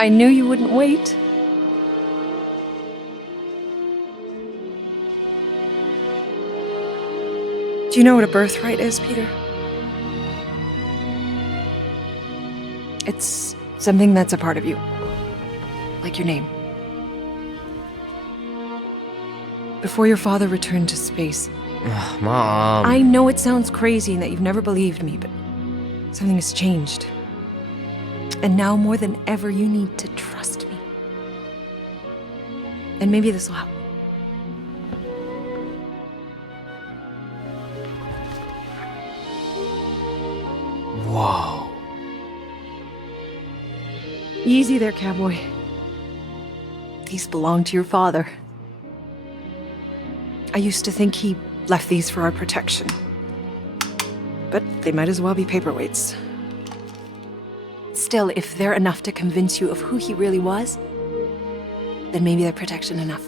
I knew you wouldn't wait. Do you know what a birthright is, Peter? It's something that's a part of you. Like your name. Before your father returned to space... Ugh, Mom... I know it sounds crazy and that you've never believed me, but something has changed. And now more than ever, you need to trust me. And maybe this will help. Whoa. Easy there, cowboy. These belong to your father. I used to think he left these for our protection. But they might as well be paperweights. Still, if they're enough to convince you of who he really was, then maybe they're protection enough.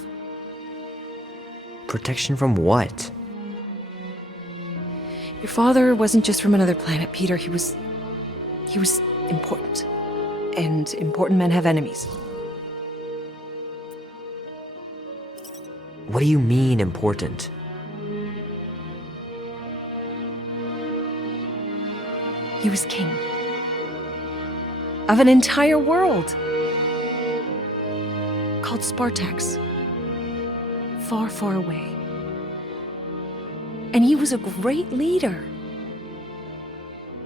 Protection from what? Your father wasn't just from another planet, Peter. He was important. And important men have enemies. What do you mean, important? He was king. Of an entire world. Called Spartax. Far, far away. And he was a great leader.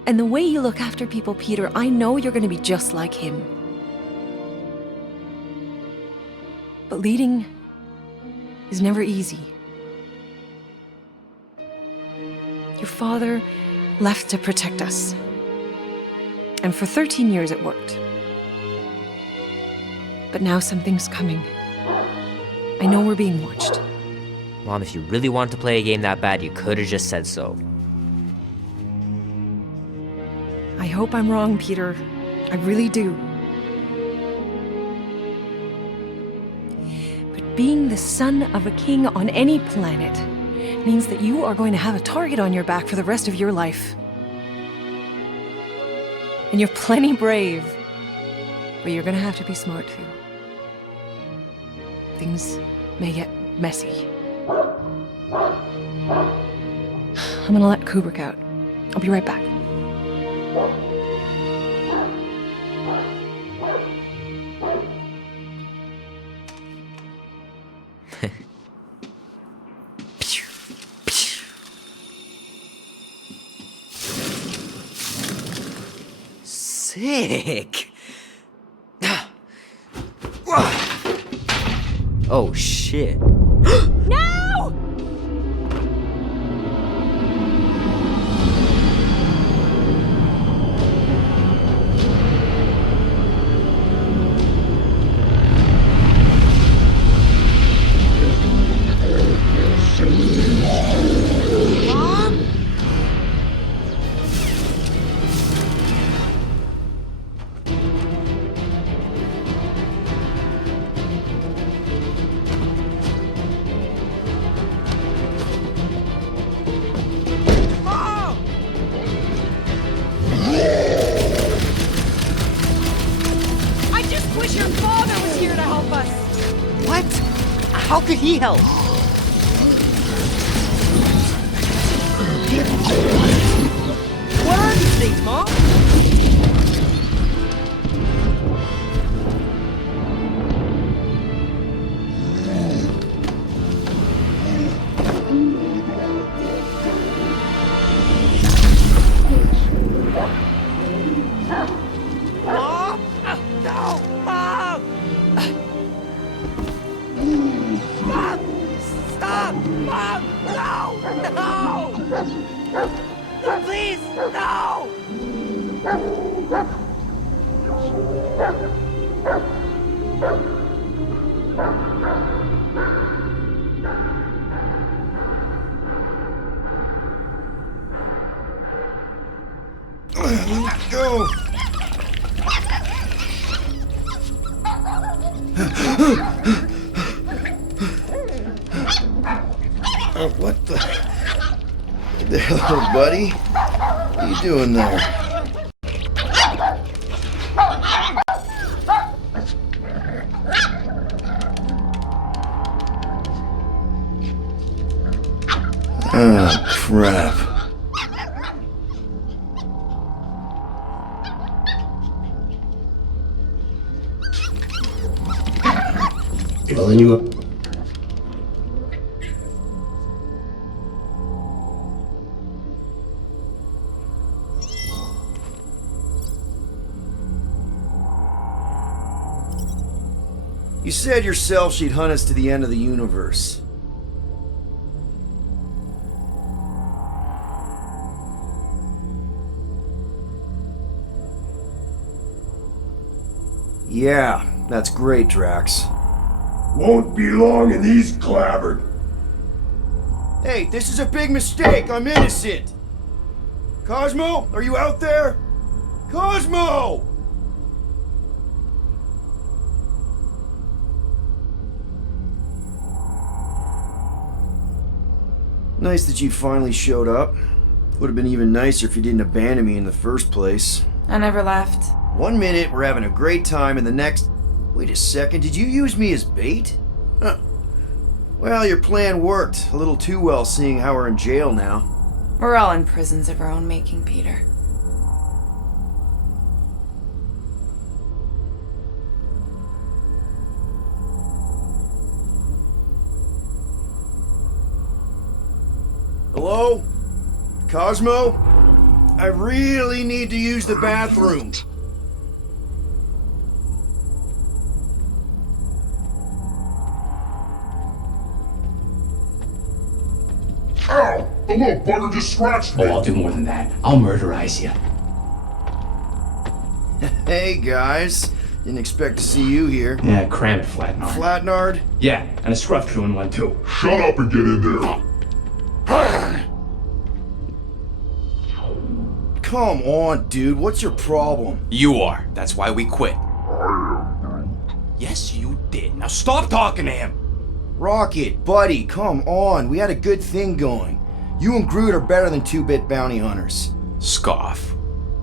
And the way you look after people, Peter, I know you're going to be just like him. But leading is never easy. Your father left to protect us. And for 13 years it worked. But now something's coming. I know we're being watched. Mom, if you really wanted to play a game that bad, you could have just said so. I hope I'm wrong, Peter. I really do. But being the son of a king on any planet means that you are going to have a target on your back for the rest of your life. And you're plenty brave, but you're gonna have to be smart too. Things may get messy. I'm gonna let Kubrick out. I'll be right back. Sick! Oh shit. No! How could he help? What are these things, Mom? Mom? No! Mom! Mom! Stop! Mom! No! No! No, please! No! Let's go! What the? Hey there, little buddy. What are you doing there? Oh, crap. Filling you up. You said yourself she'd hunt us to the end of the universe. Yeah, that's great, Drax. Won't be long and he's clobbered. Hey, this is a big mistake. I'm innocent. Cosmo, are you out there? Cosmo! Nice that you finally showed up. Would have been even nicer if you didn't abandon me in the first place. I never left. 1 minute, we're having a great time, and the next... Wait a second, did you use me as bait? Huh. Well, your plan worked. A little too well, seeing how we're in jail now. We're all in prisons of our own making, Peter. Hello? Cosmo? I really need to use the bathroom. Ow! The little bugger just scratched me. Oh, I'll do more than that. I'll murderize you. Hey, guys. Didn't expect to see you here. Yeah, cram it, Flatnard. Flatnard? Yeah, and a scruff crew in one too. Shut up and get in there. Come on, dude. What's your problem? You are. That's why we quit. Yes, you did. Now stop talking to him. Rocket, buddy, come on. We had a good thing going. You and Groot are better than 2-bit bounty hunters. Scoff.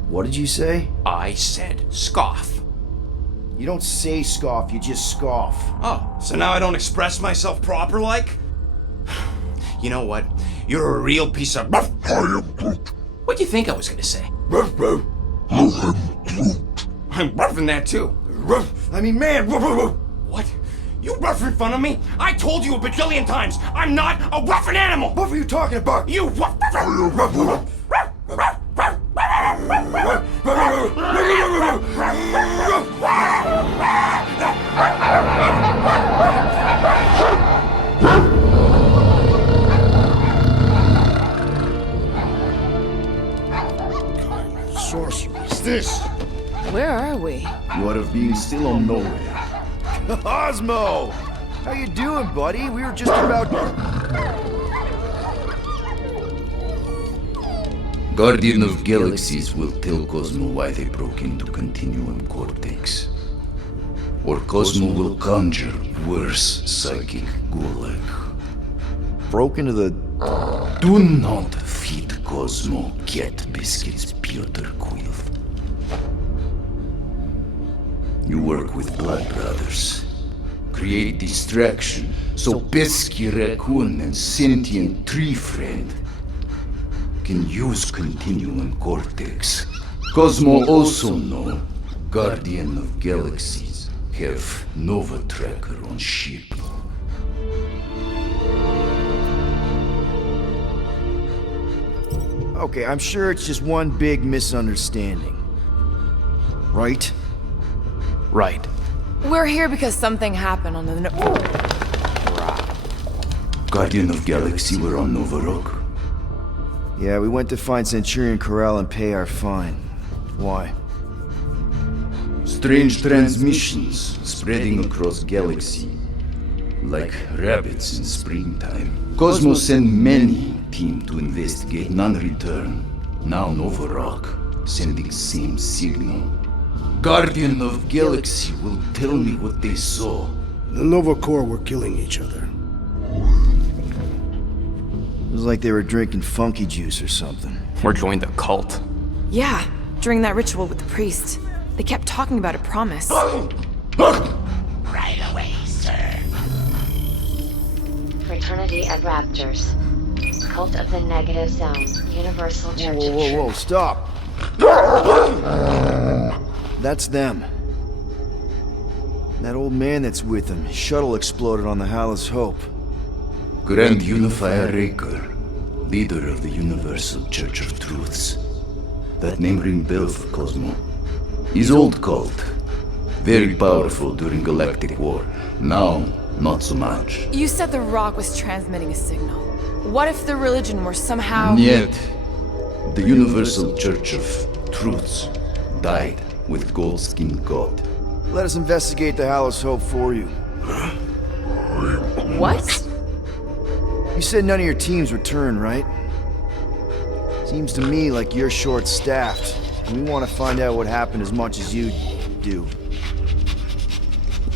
What did you say? I said scoff. You don't say scoff, you just scoff. Oh, so now I don't express myself proper like? You know what? You're a real piece of... I am Groot. What'd you think I was gonna say? Ruff, ruff. I am Groot. I'm roughing that too. Ruff. I mean, man. Ruff, ruff, ruff. What? You rough in front of me? I told you a bajillion times, I'm not a roughing animal! What were you talking about? You rough... Sorcery is this? Where are we? What of being still on nowhere? Cosmo! How you doing, buddy? We were just about... Guardian of Galaxies will tell Cosmo why they broke into Continuum Cortex. Or Cosmo will conjure worse psychic gulag. Broke into the... Do not feed Cosmo cat biscuits, Piotr Quill. You work with Blood Brothers. Create distraction so Pesky Raccoon and Sentient Tree Friend can use Continuum Cortex. Cosmo also know Guardian of Galaxies have Nova Tracker on ship. Okay, I'm sure it's just one big misunderstanding. Right? Right. We're here because something happened on the... Guardian of Galaxy were on Nova Rock. Yeah, we went to find Centurion Corral and pay our fine. Why? Strange transmissions spreading across galaxy, like rabbits in springtime. Cosmos sent many team to investigate, none return. Now Nova Rock, sending same signal. Guardian of Galaxy will tell me what they saw. The Nova Corps were killing each other. It was like they were drinking funky juice or something. Or joined the cult. Yeah, during that ritual with the priest. They kept talking about a promise. Right away, sir. Fraternity of Raptors. Cult of the Negative Zone, Universal Church of Whoa, Truth. stop. That's them. That old man that's with them. His shuttle exploded on the Hallis Hope. Grand Unifier Raker, leader of the Universal Church of Truths. That name rings bell for Cosmo. His old cult. Very powerful during Galactic War. Now, not so much. You said the rock was transmitting a signal. What if the religion were somehow... Yet, the Universal Church of Truths died with Gold-Skinned God. Let us investigate the Hallis Hope for you. What? You said none of your teams returned, right? Seems to me like you're short-staffed, and we want to find out what happened as much as you do.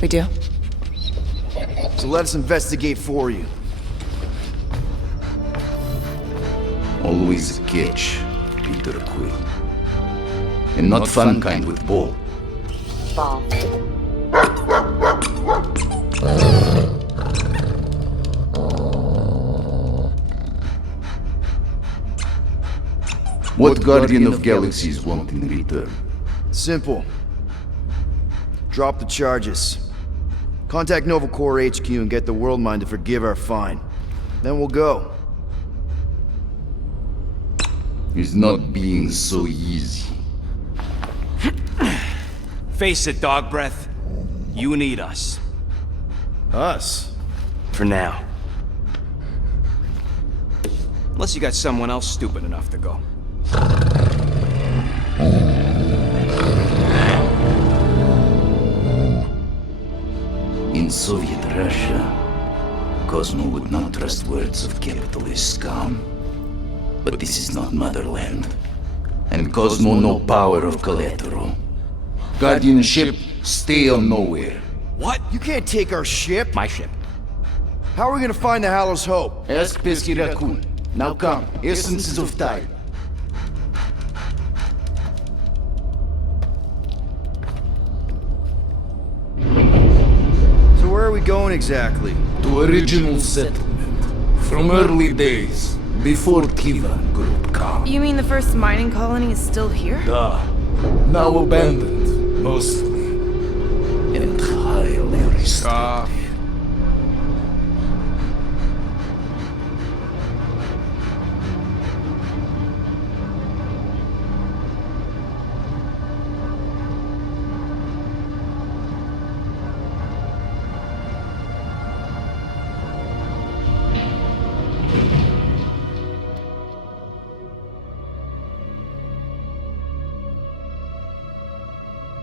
We do? So let us investigate for you. Always a catch, Peter Quill. And not fun kind with ball. Ball. What Guardian of Galaxies want in return? Simple. Drop the charges. Contact Nova Corps HQ and get the World Mind to forgive our fine. Then we'll go. It's not being so easy. Face it, Dog Breath. You need us. Us? For now. Unless you got someone else stupid enough to go. In Soviet Russia, Cosmo would not trust words of capitalist scum. But this is not motherland. And Cosmo no power of collateral. Guardianship, stay on nowhere. What? You can't take our ship. My ship. How are we gonna find the Hallis Hope? Ask Pesky Raccoon. Now come, essences of time. So where are we going exactly? To original settlement. From early days, before Kivan Group come. You mean the first mining colony is still here? Now abandoned, mostly. And highly restored.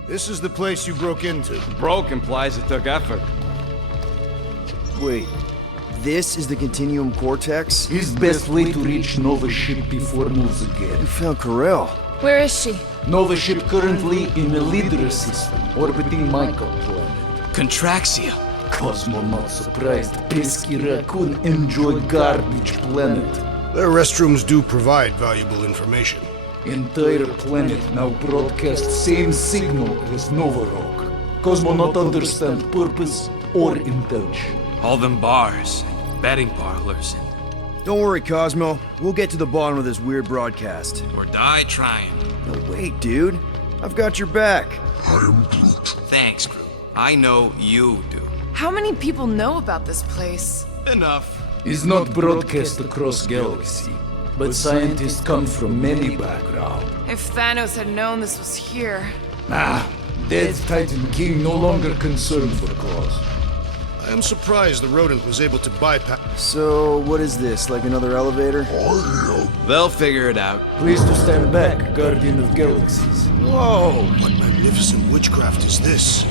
This is the place you broke into. Broke implies it took effort. Wait, this is the Continuum Cortex? His best way to reach Nova ship before moves again. You found Karel. Where is she? Nova ship currently in the Lydra system, orbiting Michael planet. Contraxia. Cosmo not surprised. Pesky Raccoon enjoy garbage planet. Their restrooms do provide valuable information. Entire planet now broadcast same signal as Nova Rock. Cosmo not understand purpose or intention. All them bars, betting parlors, Don't worry, Cosmo. We'll get to the bottom of this weird broadcast. or die trying. No, wait, dude. I've got your back. Thanks, Groot. I know you do. How many people know about this place? Enough. Is not broadcast across galaxy, but scientists come from many backgrounds. If Thanos had known this was here... Dead Titan King no longer concerned for cause. I am surprised the rodent was able to bypass. So, what is this? Like another elevator? They'll figure it out. Please to stand back, Guardian of Galaxies. Whoa! What magnificent witchcraft is this?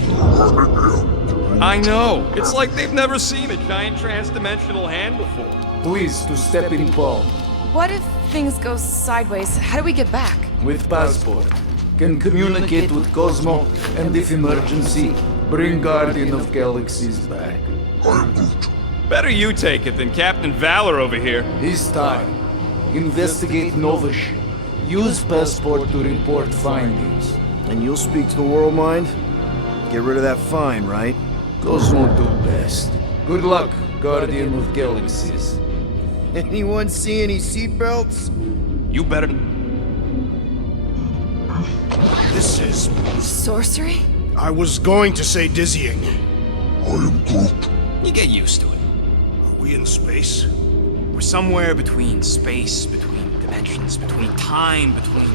I know. It's like they've never seen a giant trans-dimensional hand before. Please to step in palm. What if things go sideways? How do we get back? With passport. Can communicate with Cosmo, and if emergency, bring Guardian of Galaxies back. Better you take it than Captain Valor over here. His time. Investigate Nova ship. Use passport to report findings. And you'll speak to the World Mind? Get rid of that fine, right? Cosmo do best. Good luck, Guardian of Galaxies. Anyone see any seatbelts? You better. This is... Sorcery? I was going to say dizzying. I am Groot. You get used to it. Are we in space? We're somewhere between space, between dimensions, between time, between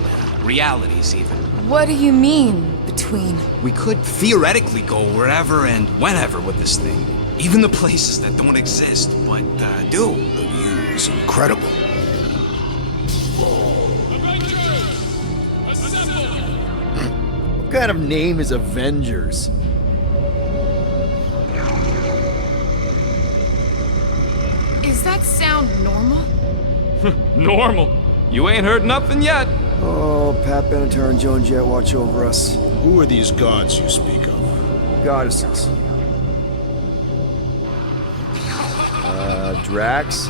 realities, even. What do you mean, between? We could theoretically go wherever and whenever with this thing. Even the places that don't exist, but do. The view is incredible. What kind of name is Avengers? Is that sound normal? Normal. You ain't heard nothing yet. Oh, Pat Benatar and Joan Jett watch over us. Who are these gods you speak of? Goddesses. Drax?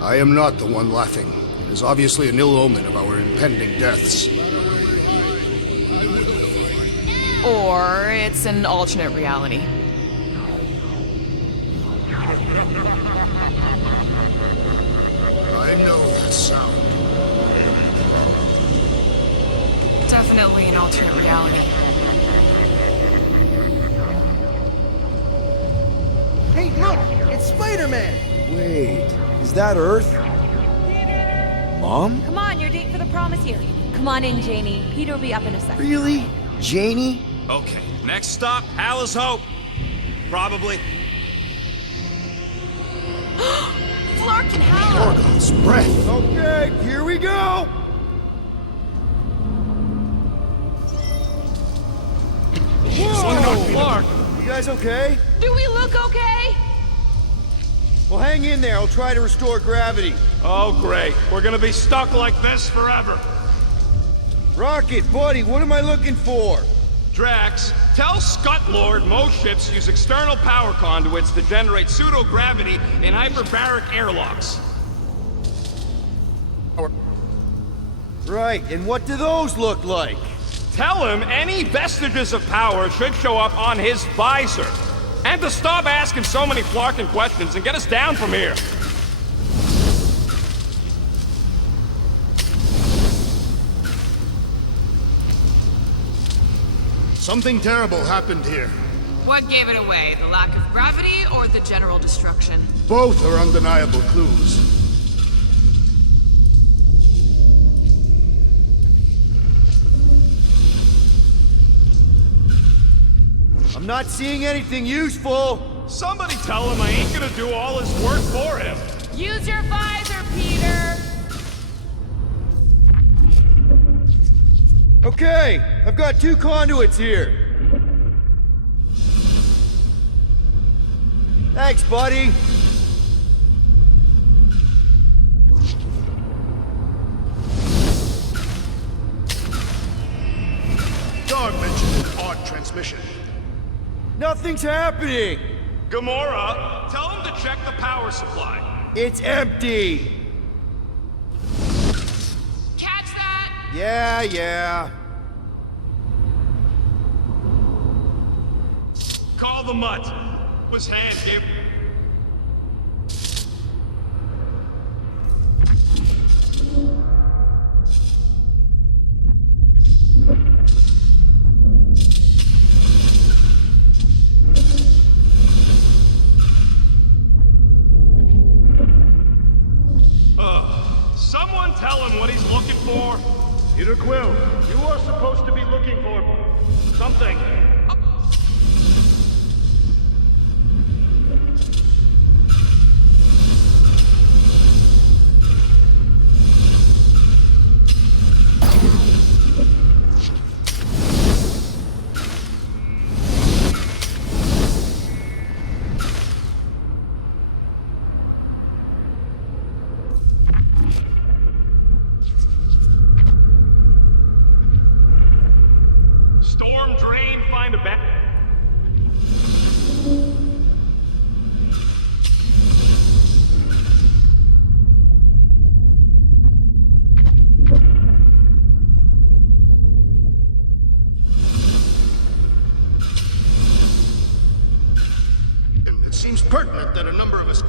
I am not the one laughing. It is obviously an ill omen of our impending deaths. Or it's an alternate reality. I know that sound. Definitely an alternate reality. Hey, look! It's Spider-Man! Wait, is that Earth? Mom? Come on, your date for the prom is here. Come on in, Janie. Peter will be up in a sec. Really? Janie? Okay, next stop, Hallis Hope. Probably. Flark and Hal! Gorgon's breath. Okay, here we go! Whoa! Clark. You guys okay? Do we look okay? Well, hang in there. I'll try to restore gravity. Oh, great. We're gonna be stuck like this forever. Rocket, buddy, what am I looking for? Drax, tell Scut Lord most ships use external power conduits to generate pseudo-gravity in hyperbaric airlocks. Right, and what do those look like? Tell him any vestiges of power should show up on his visor. And to stop asking so many Flarkin questions and get us down from here. Something terrible happened here. What gave it away? The lack of gravity or the general destruction? Both are undeniable clues. I'm not seeing anything useful. Somebody tell him I ain't gonna do all his work for him. Use your visor, Peter! Okay, I've got 2 conduits here. Thanks, buddy. Dog mentioned an odd transmission. Nothing's happening. Gamora, tell him to check the power supply. It's empty. Catch that! Yeah. Call the mutt. His hand gave... Someone tell him what he's looking for. Peter Quill, you are supposed to be looking for something. Storm drain, find a back. It seems pertinent that a number of us...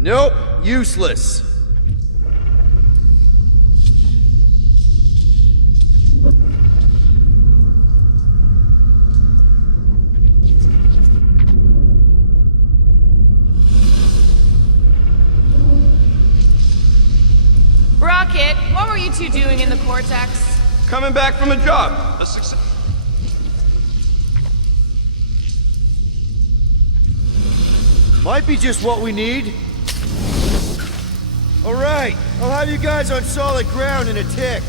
Nope, useless. Rocket, what were you two doing in the Cortex? Coming back from a job. A success. Might be just what we need. Alright, I'll have you guys on solid ground in a tick.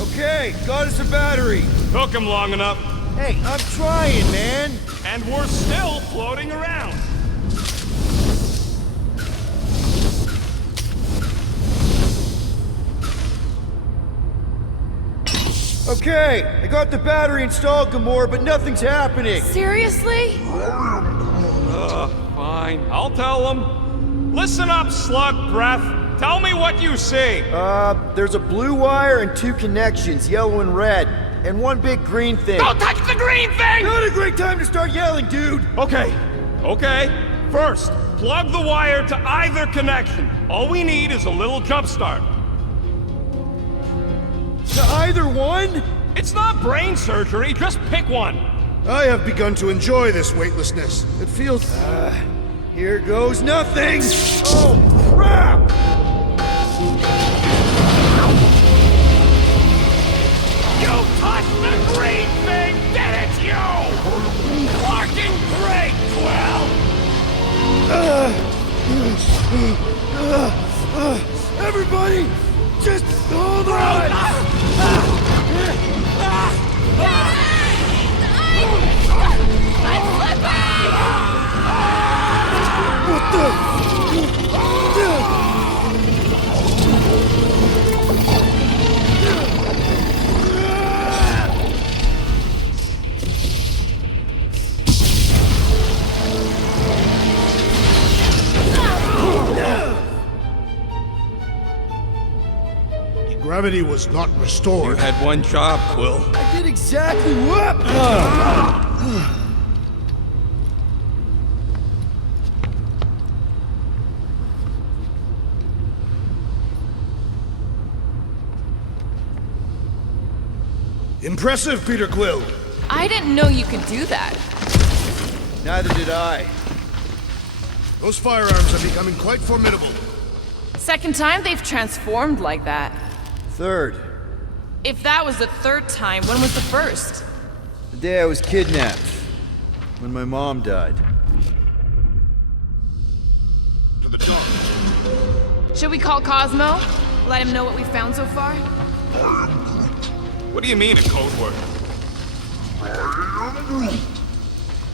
Okay, got us a battery. Took him long enough. Hey, I'm trying, man. And we're still floating around. Okay, I got the battery installed, Gamora, but nothing's happening. Seriously? Fine. I'll tell them. Listen up, slug breath. Tell me what you see. There's a blue wire and 2 connections, yellow and red, and 1 big green thing. Don't touch the green thing! Not a great time to start yelling, dude! Okay. First, plug the wire to either connection. All we need is a little jump start. To either one? It's not brain surgery, just pick one. I have begun to enjoy this weightlessness. It feels... Here goes nothing! Oh, crap! You touched the green thing, did it, you? Fucking great, Quill! Everybody, just hold on! What the? Gravity was not You restored. had one job, Quill. I did exactly what? Impressive, Peter Quill. I didn't know you could do that. Neither did I. Those firearms are becoming quite formidable. Second time they've transformed like that. Third, If that was the third time, when was the first? the day I was kidnapped. When my mom died. To the dock. Should we call Cosmo? Let him know what we found so far? What do you mean, a code word?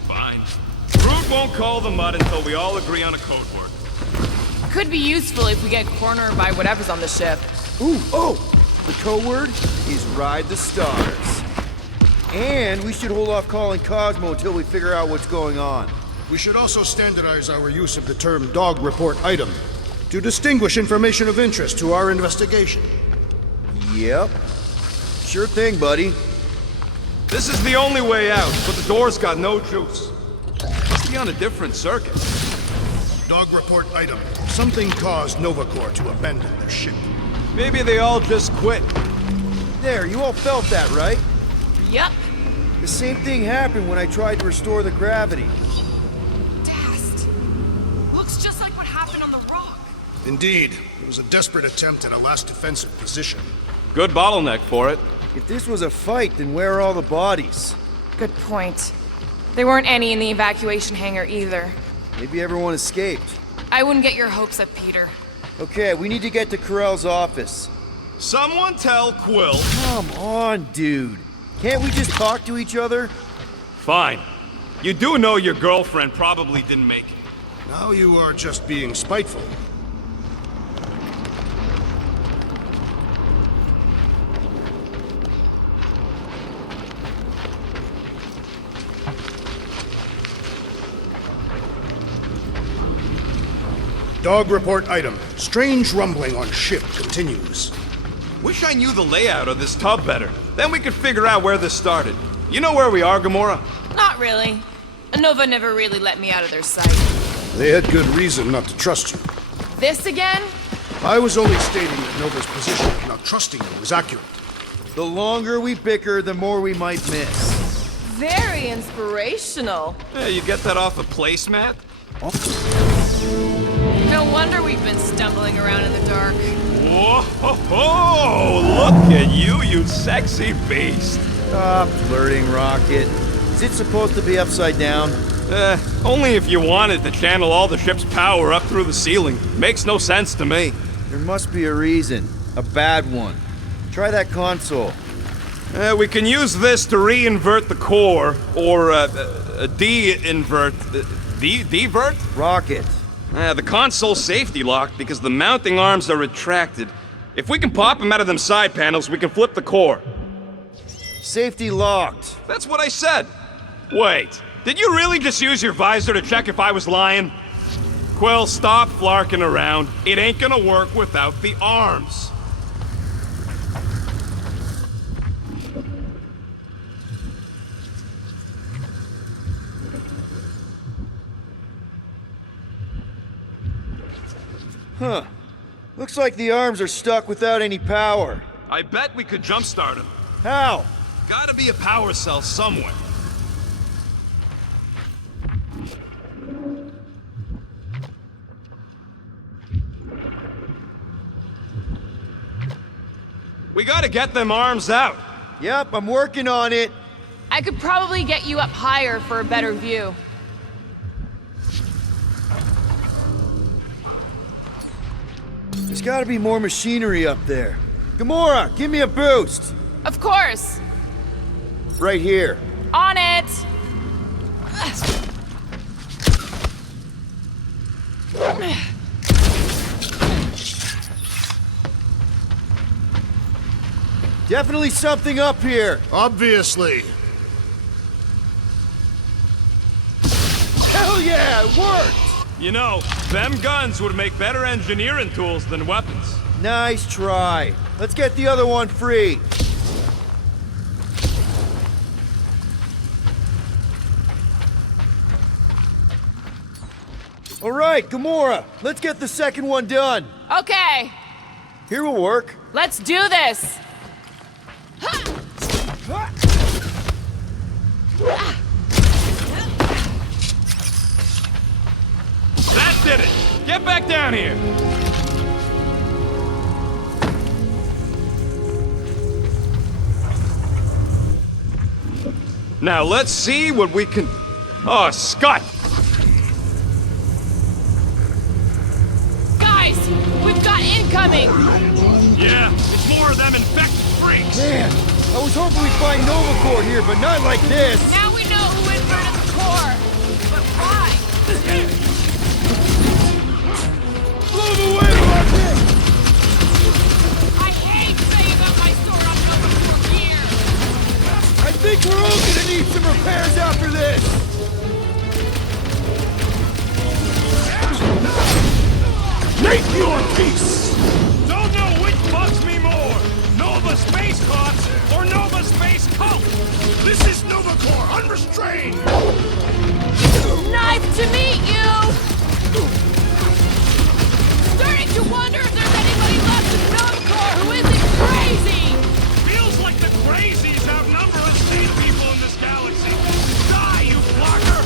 Fine. Groot won't call the mud until we all agree on a code word. Could be useful if we get cornered by whatever's on the ship. Ooh, oh! The code word is Ride the Stars. And we should hold off calling Cosmo until we figure out what's going on. We should also standardize our use of the term dog report item to distinguish information of interest to our investigation. Yep. Sure thing, buddy. This is the only way out, but the door's got no juice. Must be on a different circuit. Dog report item. Something caused Nova Corps to abandon their ship. Maybe they all just quit. There, you all felt that, right? Yup. The same thing happened when I tried to restore the gravity. Dast. Looks just like what happened on the rock. Indeed, it was a desperate attempt at a last defensive position. Good bottleneck for it. If this was a fight, then where are all the bodies? Good point. There weren't any in the evacuation hangar either. Maybe everyone escaped. I wouldn't get your hopes up, Peter. Okay, we need to get to Carell's office. Someone tell Quill. Come on, dude. Can't we just talk to each other? Fine. You do know your girlfriend probably didn't make it. Now you are just being spiteful. Dog report item. Strange rumbling on ship continues. Wish I knew the layout of this tub better. Then we could figure out where this started. You know where we are, Gamora? Not really. Nova never really let me out of their sight. They had good reason not to trust you. This again? I was only stating that Nova's position of not trusting you was accurate. The longer we bicker, the more we might miss. Very inspirational. Hey, you get that off a placemat? No wonder we've been stumbling around in the dark. Whoa! Look at you, you sexy beast. Stop flirting, Rocket. Is it supposed to be upside down? Only if you wanted to channel all the ship's power up through the ceiling. Makes no sense to me. There must be a reason. A bad one. Try that console. We can use this to re-invert the core, or de-invert... Divert? Rocket. The console's safety locked because the mounting arms are retracted. If we can pop them out of them side panels, we can flip the core. Safety locked. That's what I said. Wait, did you really just use your visor to check if I was lying? Quill, stop flarking around. It ain't gonna work without the arms. Huh. Looks like the arms are stuck without any power. I bet we could jumpstart them. How? Gotta be a power cell somewhere. We gotta get them arms out. Yep, I'm working on it. I could probably get you up higher for a better view. There's gotta be more machinery up there. Gamora, give me a boost. Of course. Right here. On it. Definitely something up here. Obviously. Hell yeah, it worked! You know, them guns would make better engineering tools than weapons. Nice try. Let's get the other one free. All right, Gamora, let's get the second one done. Okay, Here will work. let's do this. That did it! Get back down here! Now let's see what we can... Oh, Scott! Guys, we've got incoming. Yeah, it's more of them infected freaks! Man, I was hoping we'd find Nova Corps here, but not like this. Now we know who inverted the core. But why? Blow them away, Rocket! I hate saying that my sword on Nova Corps gear. I think we're all gonna need some repairs after this. Make your peace! Don't know which bugs me more, Nova Space Cops or Nova Space Cult! This is Nova Corps, unrestrained! Nice to meet you. Starting to wonder if there's anybody left in Nova Corps who isn't crazy. Feels like the crazies outnumber us sane people in this galaxy. Die, you blocker!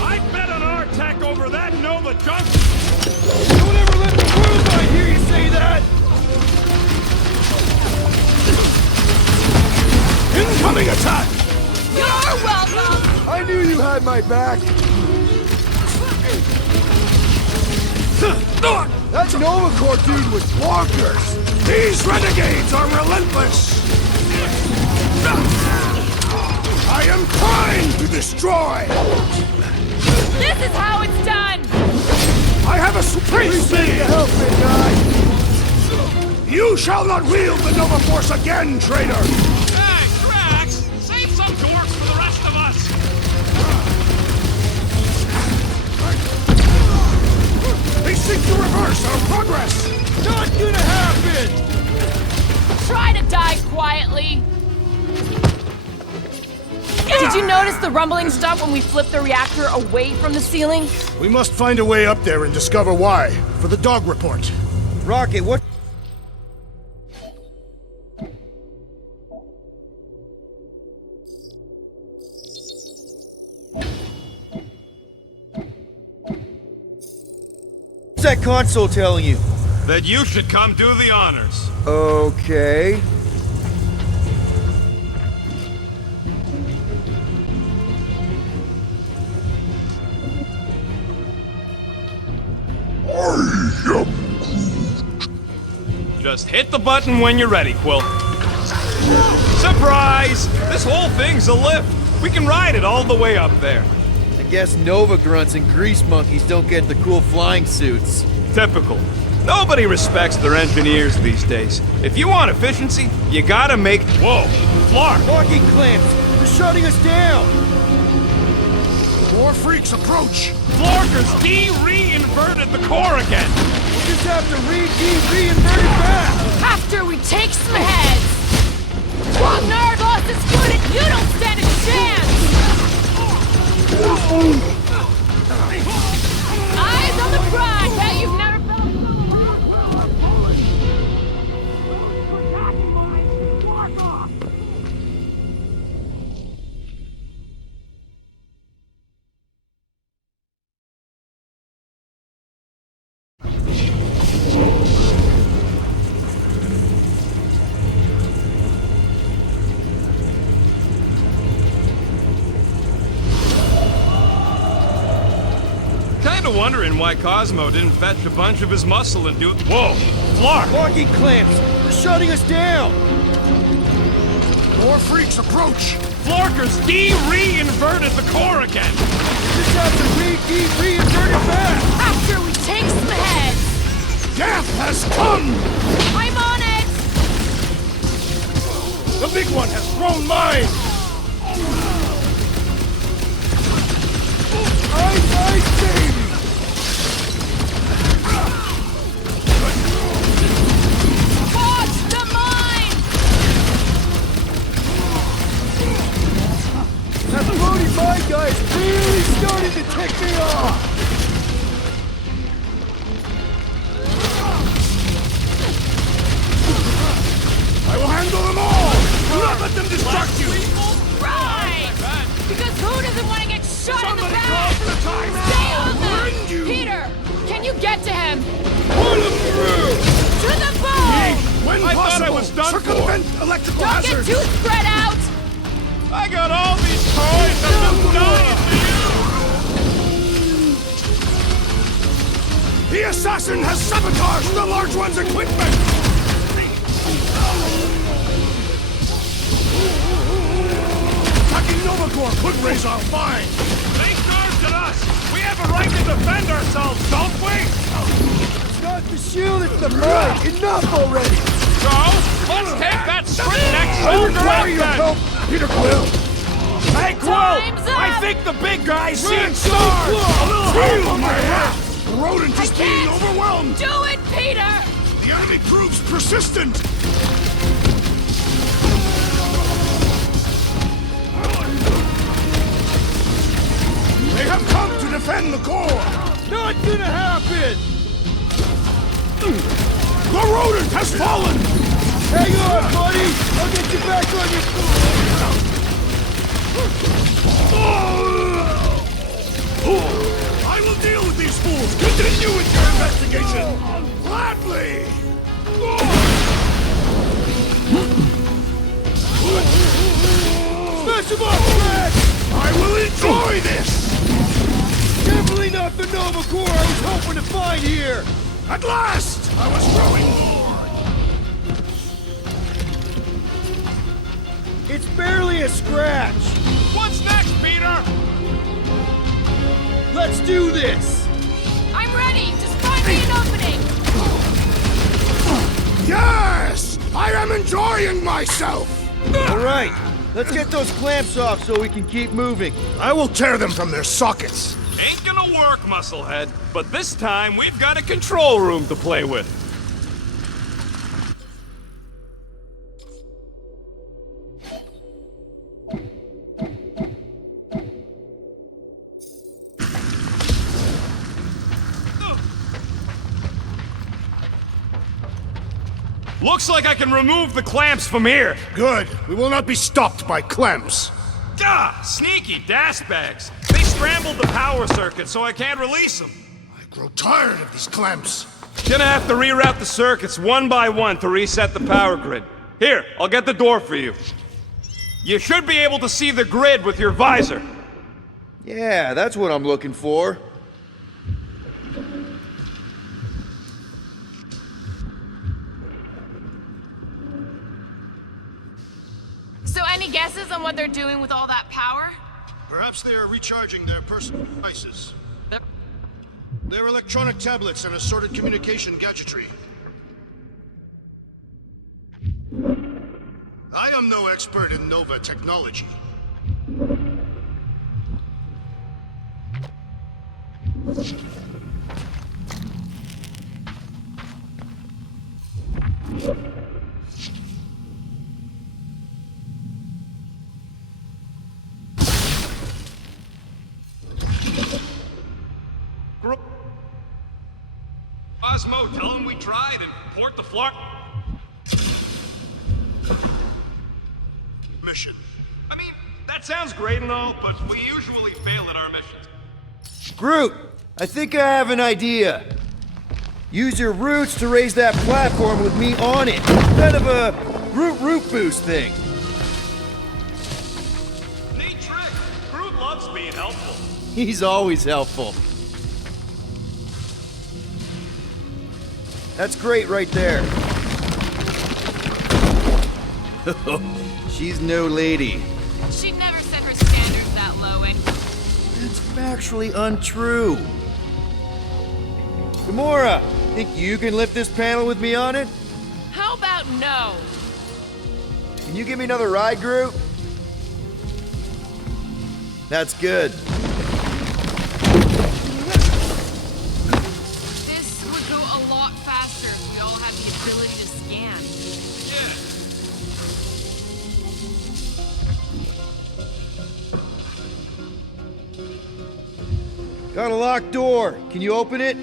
I bet on our tech over that Nova junk! Don't ever let the world I hear you say that! Incoming attack! You're welcome. I knew you had my back! That Nova Corps dude was bonkers! These renegades are relentless! I am trying to destroy! This is how it's done. I have a supreme speed! Help me, guy! You shall not wield the Nova Force again, traitor! Hey, Drax! Save some dorks for the rest of us! They seek to reverse our progress! Not gonna happen! Try to die quietly. Did you notice the rumbling stuff when we flipped the reactor away from the ceiling? We must find a way up there and discover why, for the dog report. Rocket, what? What's that console telling you? That you should come do the honors. Okay. Just hit the button when you're ready, Quill. Surprise! This whole thing's a lift. We can ride it all the way up there. I guess Nova grunts and grease monkeys don't get the cool flying suits. Typical. Nobody respects their engineers these days. If you want efficiency, you gotta make... Whoa! Flark! Locking clamps! They're shutting us down! More freaks approach! Flarkers de-re-inverted the core again! We'll just have to re-invert it back! After we take some heads! While Nerdloss is good and you don't stand a chance! Eyes on the prize, how you've never felt... Kinda wondering why Cosmo didn't fetch a bunch of his muscle and do... Whoa! Flark! Locking clamps! They're shutting us down! More freaks approach! Flarkers de-re-inverted the core again! Just have to re-invert it back! After we take some heads! Death has come! I'm on it! The big one has thrown mine! Ice, baby! Watch the mine! That floating mine guy is really starting to tick me off! I will handle them all! Do not let them distract you! Right! Because who doesn't want to get shot in the Somebody back? call for the timeout! Stay on them! Rend you! Peter, can you get to him? Pull them through! To the bone! When I possible, thought I was done for. circumvent electrical Don't hazards! get too spread out! I got all these toys I've been dying to use! The assassin has sabotaged the large one's equipment! Attacking Nova Corps could raise our fine! They charged at us! We have a right to defend ourselves, don't we? It's not the shield, it's the mine! Enough already! So, let's take that sprint next I soldier require up your then! help, Peter Quill! Hey, Quill! Time's up! I think the big guy's seeing Red stars! A little help on my wrath! The rodent I is being can't. overwhelmed! Do it, Peter! The enemy proves persistent! They have come to defend the core! Not gonna happen! The rodent has fallen! Hang on, buddy! I'll get you back on your I will deal with these fools! Continue with your investigation! Gladly! Smash him up, Fred! I will enjoy this! Definitely not the Nova Corps I was hoping to find here! At last! I was growing bored! It's barely a scratch! What's next, Peter? Let's do this! I'm ready! Just find me an opening! Yes! I am enjoying myself! Alright, let's get those clamps off so we can keep moving. I will tear them from their sockets! Ain't gonna work, Musclehead. But this time, we've got a control room to play with. Looks like I can remove the clamps from here. Good. We will not be stopped by clamps. Ah, sneaky bags. They scrambled the power circuit, so I can't release them. I grow tired of these clamps. Gonna have to reroute the circuits one by one to reset the power grid. Here, I'll get the door for you. You should be able to see the grid with your visor. Yeah, that's what I'm looking for. So any guesses on what they're doing with all that power? Perhaps they are recharging their personal devices. Their electronic tablets and assorted communication gadgetry. I am no expert in Nova technology. Cosmo, tell him we tried and port the Flark. Mission. I mean, that sounds great and all, but we usually fail at our missions. Groot, I think I have an idea. Use your roots to raise that platform with me on it. Kind of a root boost thing. Neat trick. Groot loves being helpful. He's always helpful. That's great right there. She's no lady. She never set her standards that low, and That's factually untrue. Gamora, think you can lift this panel with me on it? how about no? Can you give me another ride, Groot? That's good. This would go a lot faster if we all had the ability to scan. Got a locked door. Can you open it?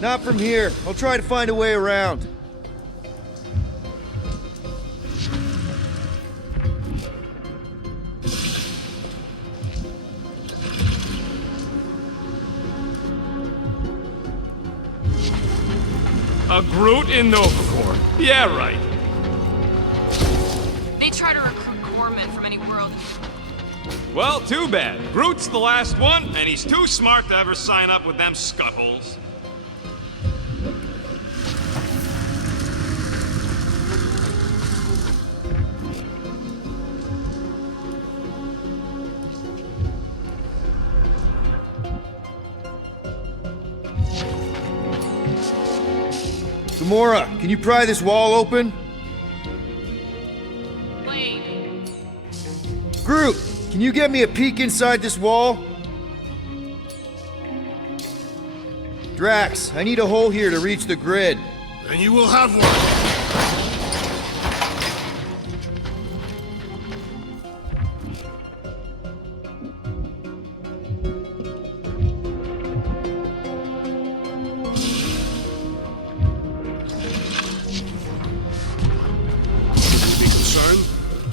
Not from here. I'll try to find a way around. A Groot in Novacore. Yeah, right. They try to recruit corpsmen from any world. Well, too bad. Groot's the last one, and he's too smart to ever sign up with them scuttholes. Gamora, can you pry this wall open? Blade. Groot, can you get me a peek inside this wall? Drax, I need a hole here to reach the grid. And you will have one.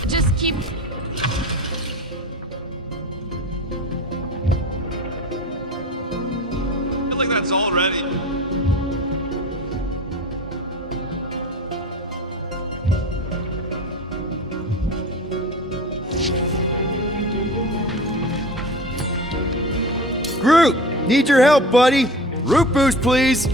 Just keep... I feel like that's all ready. Groot, need your help, buddy. Root boost, please.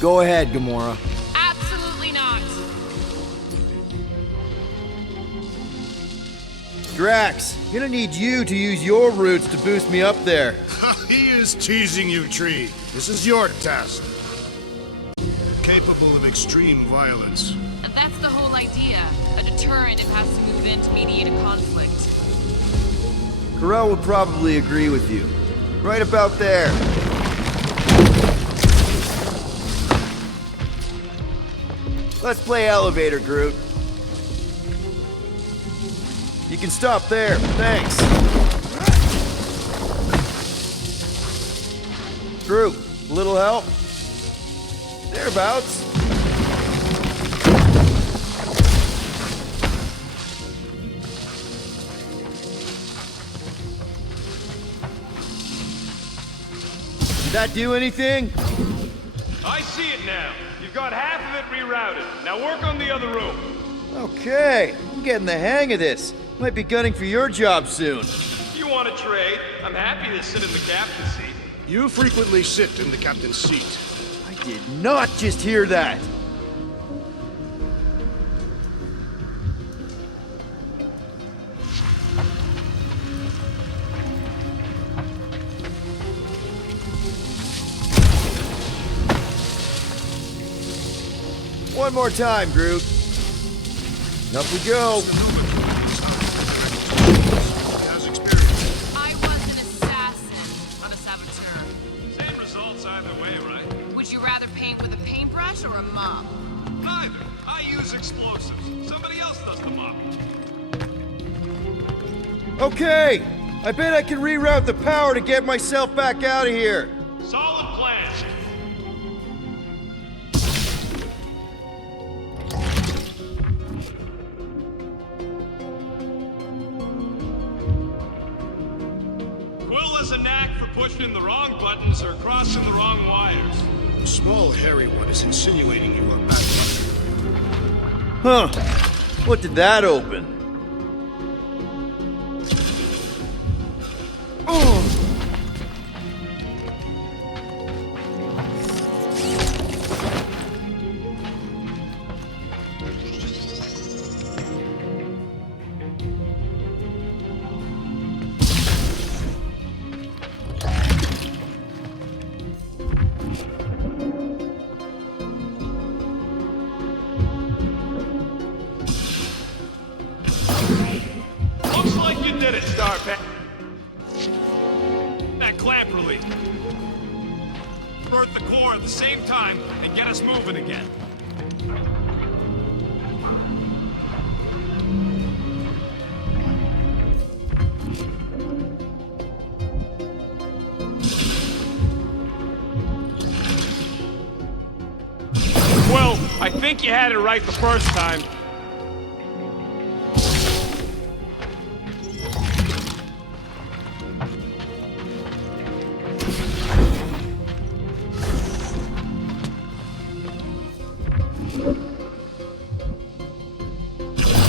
Go ahead, Gamora. Absolutely not. Drax, gonna need you to use your roots to boost me up there. He is teasing you, Tree. This is your task. Capable of extreme violence. That's the whole idea. A deterrent if it has to move in to mediate a conflict. Carell would probably agree with you. Right about there. Let's play elevator, Groot. You can stop there. Thanks. Groot, a little help? Thereabouts. Did that do anything? I see it now. You've got half of it rerouted. Now work on the other room. Okay, I'm getting the hang of this. Might be gunning for your job soon. You want to trade? I'm happy to sit in the captain's seat. You frequently sit in the captain's seat. I did not just hear that. One more time, Groot. Up we go. I was an assassin, not a saboteur. Same results either way, right? Would you rather paint with a paintbrush or a mop? Neither. I use explosives. Somebody else does the mopping. Okay, I bet I can reroute the power to get myself back out of here. Solid plan. Quill has a knack for pushing the wrong buttons or crossing the wrong wires. The small, hairy one is insinuating you are bad luck. Huh. What did that open? Oh. Looks like you did it, Starpack. That clamp relief. Burnt the core at the same time and get us moving again. Well, I think you had it right the first time.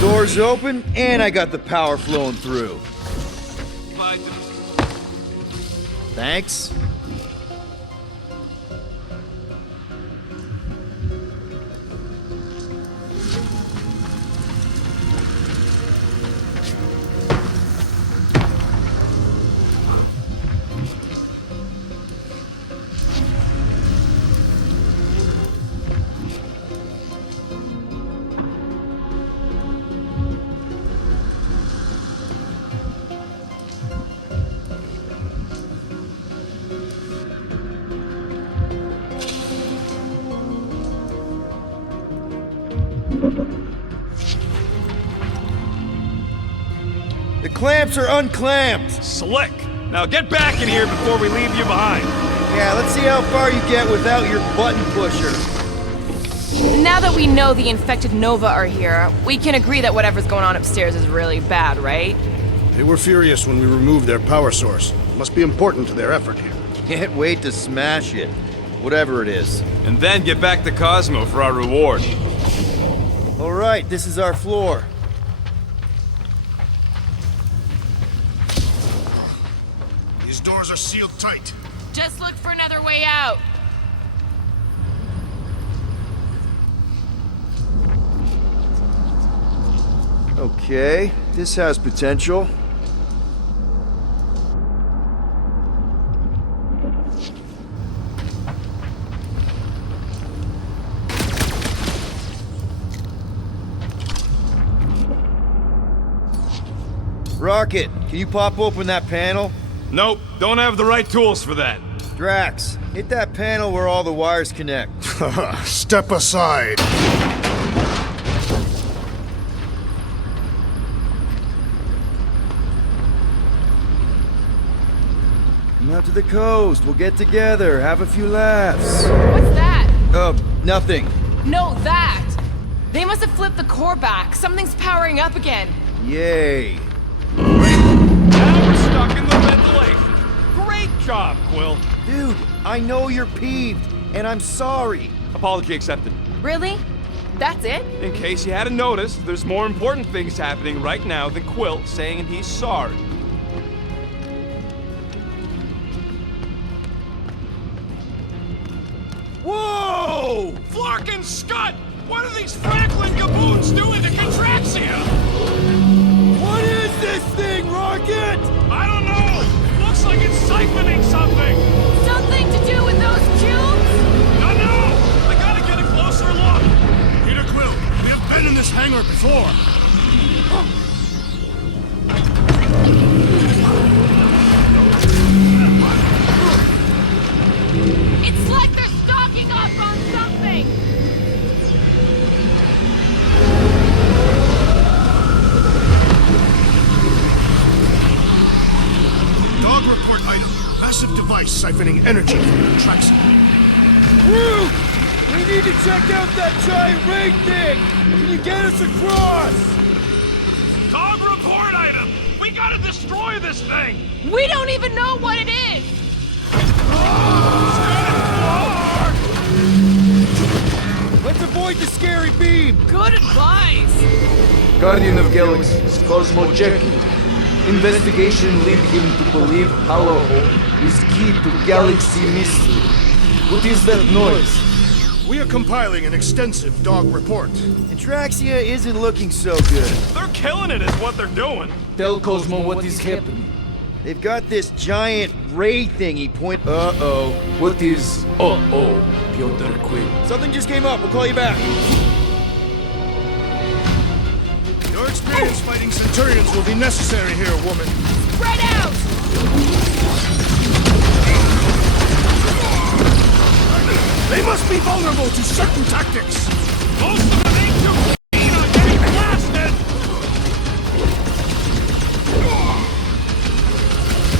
Doors open, and I got the power flowing through. Thanks. The clamps are unclamped. Slick. Now get back in here before we leave you behind. Yeah, let's see how far you get without your button pusher. Now that we know the infected Nova are here, we can agree that whatever's going on upstairs is really bad, right? They were furious when we removed their power source. Must be important to their effort here. Can't wait to smash it. Whatever it is. And then get back to Cosmo for our reward. All right, this is our floor. These doors are sealed tight. Just look for another way out. Okay, this has potential. Rocket, can you pop open that panel? Nope, don't have the right tools for that. Drax, hit that panel where all the wires connect. Step aside. Come out to the coast. We'll get together, have a few laughs. What's that? Nothing. No, that! They must have flipped the core back. Something's powering up again. Yay. Now we're stuck in the ventilation. Great job, Quill. Dude, I know you're peeved, and I'm sorry. Apology accepted. Really? That's it? In case you hadn't noticed, there's more important things happening right now than Quill saying he's sorry. Whoa! Flark and Scud! What are these Franklin gaboons doing to Contraxia? What is this thing, Rocket? I don't know! Looks like it's siphoning something! Something to do with those cubes? No! I gotta get a closer look! Peter Quill, we have been in this hangar before. It's like they're stocking up on something! Dog report item. Massive device siphoning energy from the tracks. Groot! We need to check out that giant ray thing! Can you get us across? Dog report item! We gotta destroy this thing! We don't even know what it is! Let's avoid the scary beam! Good advice! Guardian of Galaxies, Cosmo checking. Investigation lead him to believe Hollowhole is key to galaxy mystery. What is that noise? We are compiling an extensive dog report. Atraxia isn't looking so good. They're killing it is what they're doing. Tell Cosmo what is happening. They've got this giant ray thingy point. Uh-oh. What is Piotr Quill? Something just came up. We'll call you back. Your experience fighting Centurions will be necessary here, woman. Spread out! They must be vulnerable to certain tactics. Most of them ain't too keen on getting blasted!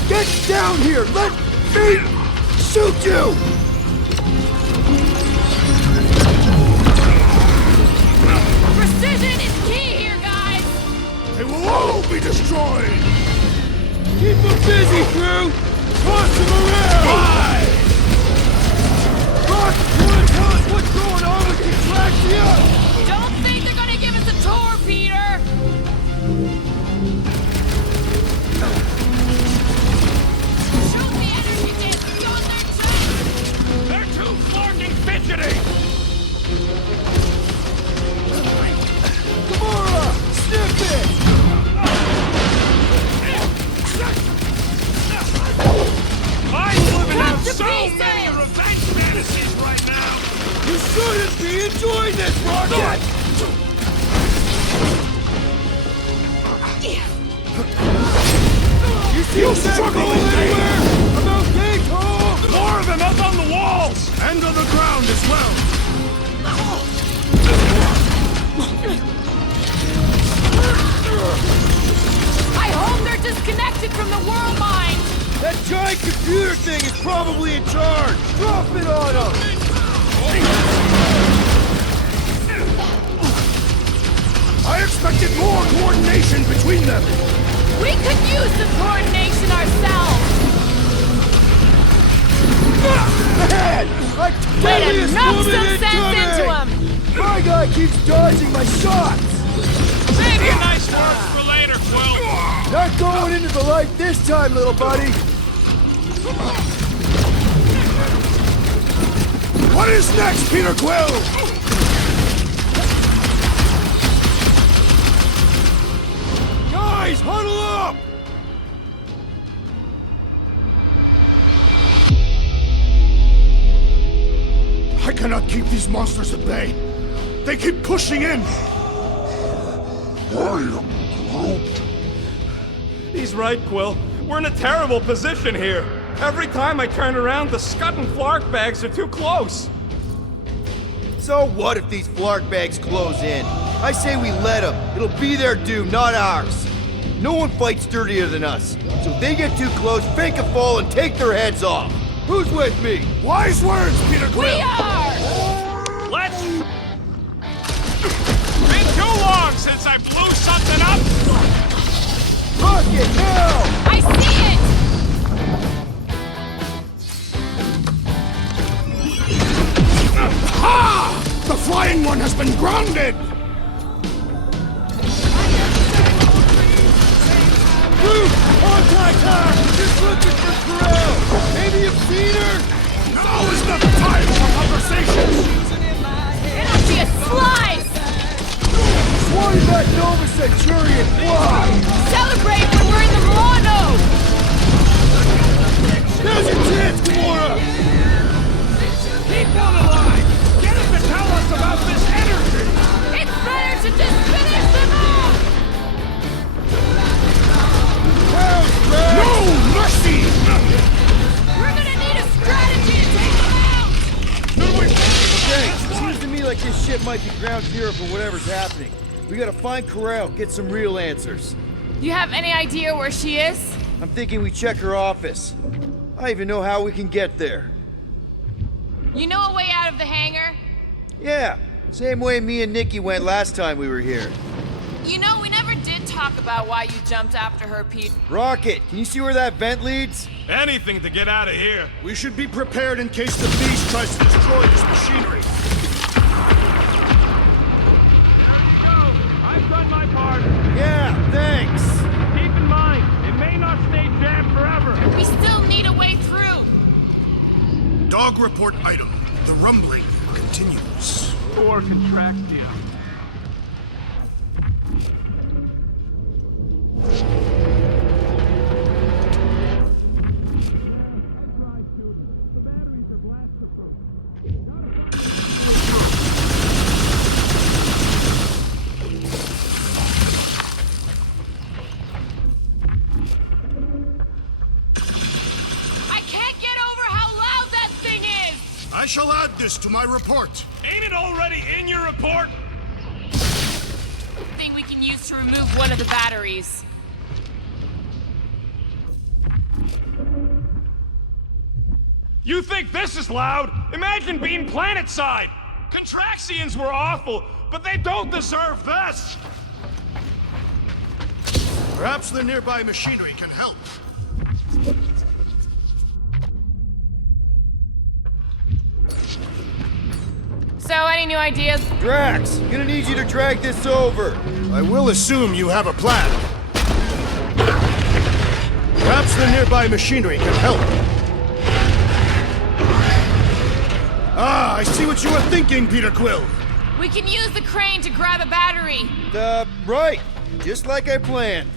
Get down here! Let me shoot you! Precision is key here, guys! They will all be destroyed. Keep them busy, crew! Toss them around! Bye! Rock, you wanna tell us what's going on with Atraxia? Don't think they're gonna give us a tour, Peter! Shoot the energy discs on their chest! They're too flarking fidgety! Gamora! Sniff it! I'm living out to so pieces! many revenge fantasies right now! You shouldn't be enjoying this, Rocket! You see You that struggle goal in vain. anywhere? I'm okay, Cole! More of them up on the walls! And on the ground as well. I hope they're disconnected from the world mind! That giant computer thing is probably in charge! Drop it on him! I expected more coordination between them. We could use the coordination ourselves! Ahead! Like Way to deadliest knock woman some sense incoming! into him! My guy keeps dodging my shots! Maybe a nice words for later, Quill! Not going into the light this time, little buddy! What is next, Peter Quill? Guys, huddle up! I cannot keep these monsters at bay. They keep pushing in. I am Groot. He's right, Quill. We're in a terrible position here. Every time I turn around, the Scud and Flark bags are too close. So what if these flark bags close in? I say we let them. It'll be their due, not ours. No one fights dirtier than us. So if they get too close, fake a fall and take their heads off. Who's with me? Wise words, Peter We Quill! are! Let's... Been too long since I blew something up! Rocket, now! I see it! Ha! The flying one has been grounded! Dude, contact her! Just looking for Corel! Maybe you've seen her? Now is not the time for conversations! It'll be a slice! Swarm that Nova Centurion fly! Celebrate when we're in the Milano! There's your chance, Gamora! Keep them alive! Get him to tell us about this energy! It's better to just finish them off! No mercy! We're gonna need a strategy to take them out! Okay, seems to me like this ship might be ground zero for whatever's happening. We gotta find Corel, get some real answers. You have any idea where she is? I'm thinking we check her office. I even know how we can get there. You know a way out of the hangar? Yeah, same way me and Nikki went last time we were here. You know, we never did talk about why you jumped after her, Pete. Rocket, can you see where that vent leads? Anything to get out of here. We should be prepared in case the beast tries to destroy this machinery. I've done my part. Yeah, thanks. Keep in mind, it may not stay jammed forever. We still need a way through. Dog report item. The rumbling continues. Poor Contraxia. I shall add this to my report. Ain't it already in your report? Thing we can use to remove one of the batteries. You think this is loud? Imagine being planet-side! Contraxians were awful, but they don't deserve this! Perhaps the nearby machinery can help. So, any new ideas? Drax, gonna need you to drag this over. I will assume you have a plan. Perhaps the nearby machinery can help. Ah, I see what you were thinking, Peter Quill. We can use the crane to grab a battery. Right. Just like I planned.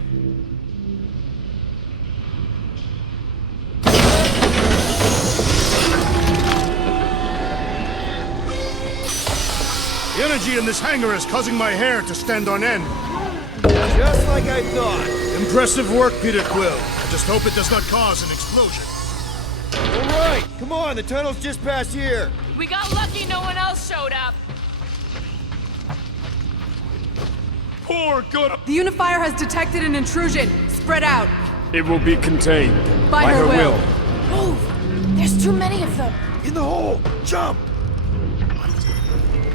The energy in this hangar is causing my hair to stand on end. Just like I thought. Impressive work, Peter Quill. I just hope it does not cause an explosion. All right, come on, the tunnel's just past here. We got lucky no one else showed up. Poor good. The Unifier has detected an intrusion. Spread out. It will be contained. By her will. Move! There's too many of them. In the hole! Jump!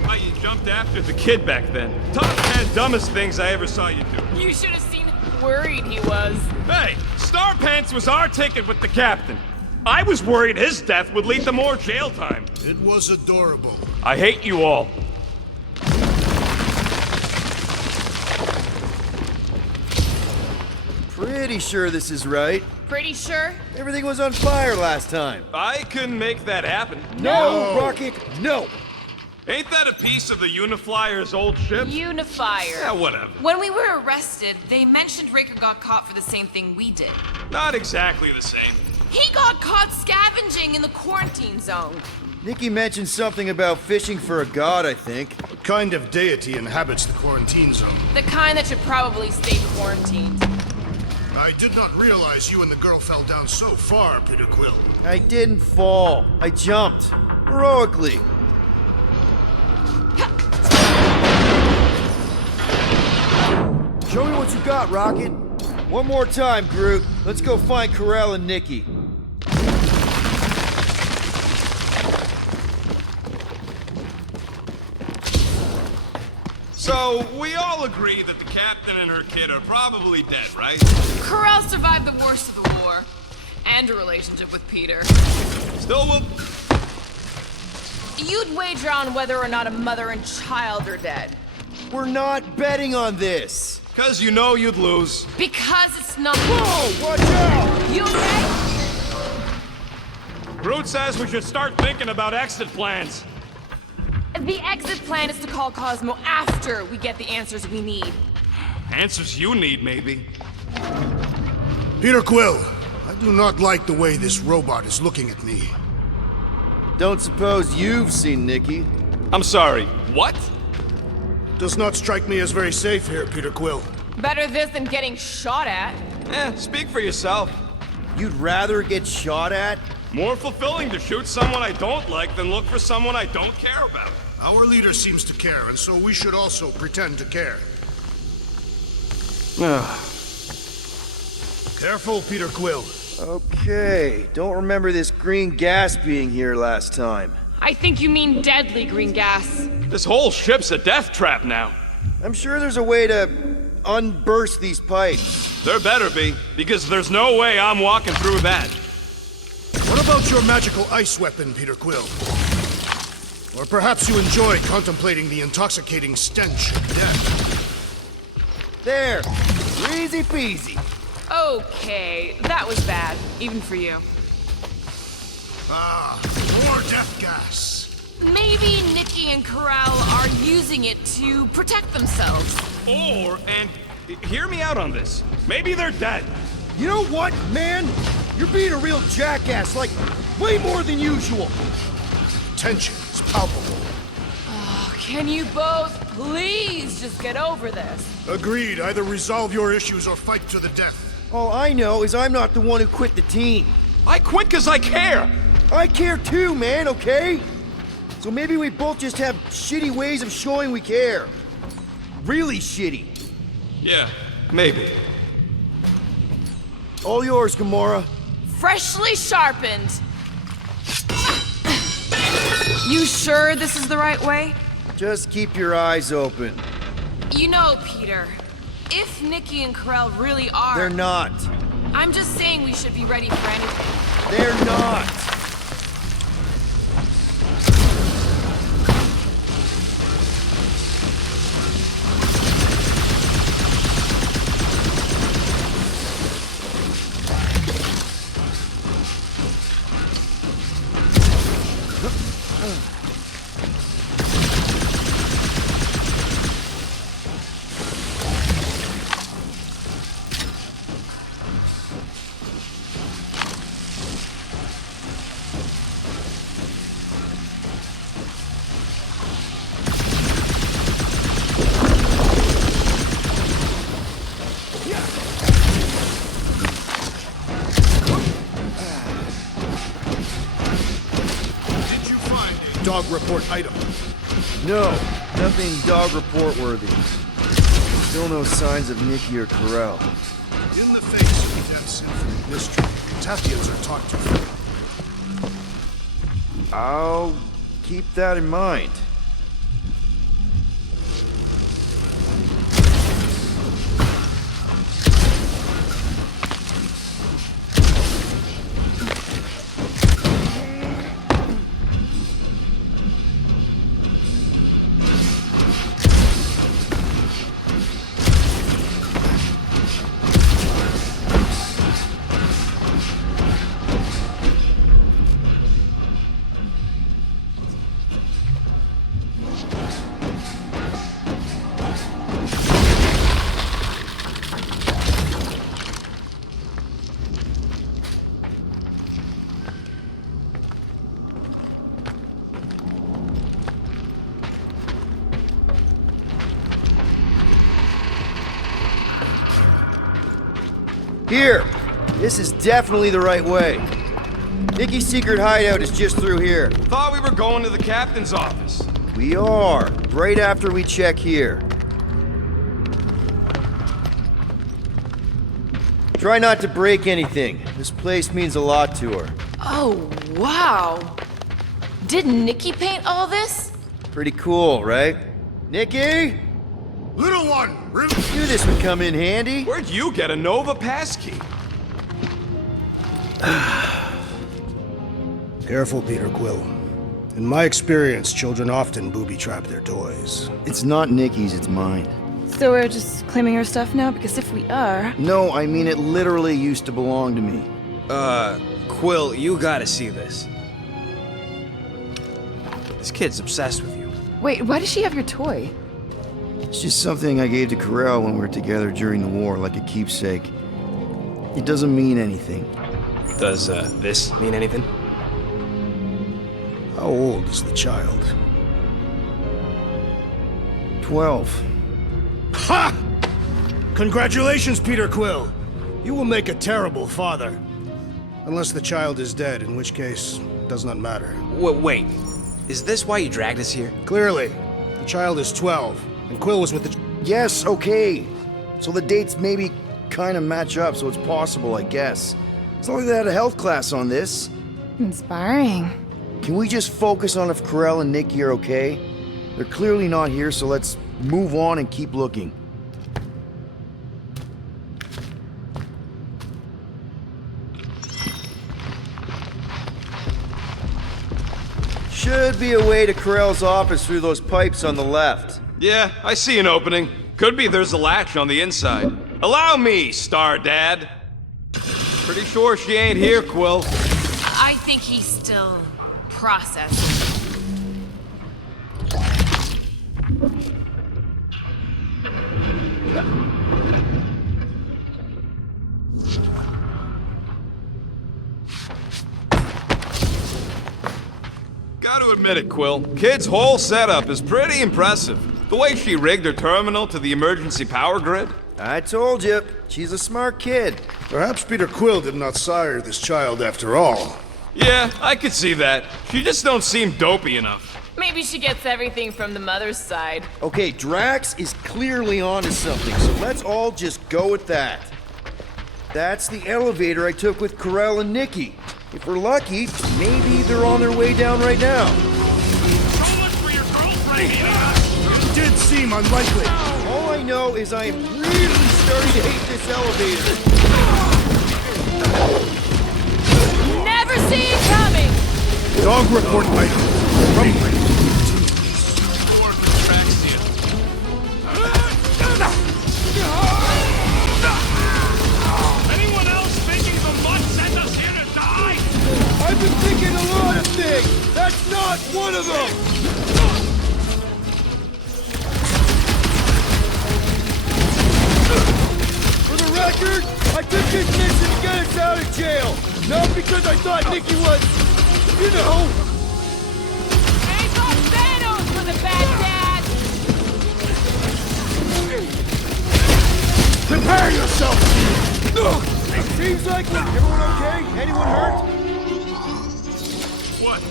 Why you jumped after the kid back then? Top 10 dumbest things I ever saw you do. You should have seen how worried he was. Hey, Star Pants was our ticket with the captain. I was worried his death would lead to more jail time. It was adorable. I hate you all. Pretty sure this is right. Pretty sure? Everything was on fire last time. I couldn't make that happen. No, Rocket, no! Ain't that a piece of the Uniflyer's old ship? Unifier. Yeah, whatever. When we were arrested, they mentioned Raker got caught for the same thing we did. Not exactly the same. He got caught scavenging in the quarantine zone. Nikki mentioned something about fishing for a god, I think. What kind of deity inhabits the quarantine zone? The kind that should probably stay quarantined. I did not realize you and the girl fell down so far, Peter Quill. I didn't fall. I jumped. Heroically. Show me what you got, Rocket. One more time, Groot. Let's go find Corell and Nikki. So, we all agree that the captain and her kid are probably dead, right? Corral survived the worst of the war. And a relationship with Peter. Still will... You'd wager on whether or not a mother and child are dead. We're not betting on this. Because you know you'd lose. Because it's not... Whoa, watch out! You okay? Groot says we should start thinking about exit plans. The exit plan is to call Cosmo after we get the answers we need. Answers you need, maybe. Peter Quill, I do not like the way this robot is looking at me. Don't suppose you've seen Nikki? I'm sorry, what? Does not strike me as very safe here, Peter Quill. Better this than getting shot at. Speak for yourself. You'd rather get shot at? More fulfilling to shoot someone I don't like than look for someone I don't care about. Our leader seems to care, and so we should also pretend to care. Careful, Peter Quill. Okay, don't remember this green gas being here last time. I think you mean deadly green gas. This whole ship's a death trap now. I'm sure there's a way to unburst these pipes. There better be, because there's no way I'm walking through that. What about your magical ice weapon, Peter Quill? Or perhaps you enjoy contemplating the intoxicating stench of death. There! Easy peasy. Okay, that was bad, even for you. Ah, more death gas. Maybe Nikki and Corral are using it to protect themselves. And hear me out on this. Maybe they're dead. You know what, man? You're being a real jackass, like, way more than usual. Tension is palpable. Oh, can you both please just get over this? Agreed. Either resolve your issues or fight to the death. All I know is I'm not the one who quit the team. I quit because I care. I care too, man, okay? So maybe we both just have shitty ways of showing we care. Really shitty. Yeah, maybe. All yours, Gamora. Freshly sharpened. You sure this is the right way? Just keep your eyes open. You know, Peter, if Nikki and Corral really are... They're not. I'm just saying we should be ready for anything. They're not. Dog report item. No, nothing dog report worthy. Still no signs of Nikki or Corell. In the face of Death's infinite mystery, Tathians are taught to fear. I'll keep that in mind. Here! This is definitely the right way. Nikki's secret hideout is just through here. Thought we were going to the captain's office. We are, right after we check here. Try not to break anything. This place means a lot to her. Oh, wow. Did Nikki paint all this? Pretty cool, right? Nikki? Little one! Knew this would come in handy. Where'd you get a Nova passkey? Careful, Peter Quill. In my experience, children often booby-trap their toys. It's not Nikki's, it's mine. So we're just claiming her stuff now? Because if we are... No, I mean it literally used to belong to me. Quill, you gotta see this. This kid's obsessed with you. Wait, why does she have your toy? It's just something I gave to Corel when we were together during the war, like a keepsake. It doesn't mean anything. Does, this mean anything? How old is the child? 12. Ha! Congratulations, Peter Quill! You will make a terrible father. Unless the child is dead, in which case, it does not matter. Wait. Is this why you dragged us here? Clearly. The child is 12, and Quill was with the... Yes, okay. So the dates maybe kind of match up, so it's possible, I guess. It's not like they had a health class on this. Inspiring. Can we just focus on if Corel and Nikki are okay? They're clearly not here, so let's move on and keep looking. Should be a way to Corel's office through those pipes on the left. Yeah, I see an opening. Could be there's a latch on the inside. Allow me, Star Dad. Pretty sure she ain't here, Quill. I think he's still processing. Gotta admit it, Quill. Kid's whole setup is pretty impressive. The way she rigged her terminal to the emergency power grid. I told you, she's a smart kid. Perhaps Peter Quill did not sire this child after all. Yeah, I could see that. She just don't seem dopey enough. Maybe she gets everything from the mother's side. Okay, Drax is clearly onto something, so let's all just go with that. That's the elevator I took with Corel and Nikki. If we're lucky, maybe they're on their way down right now. So much for your girlfriend, It did seem unlikely. All I know is I am really starting to hate this elevator. Never see it coming! Dog report item. Anyone else thinking the mud sent us here to die? I've been thinking a lot of things. That's not one of them. For the record, I took this mission to get us out of jail. Not because I thought Nikki was, you know. Ain't got Thanos for the bad dad! Prepare yourself! Seems like everyone okay? Anyone hurt? What?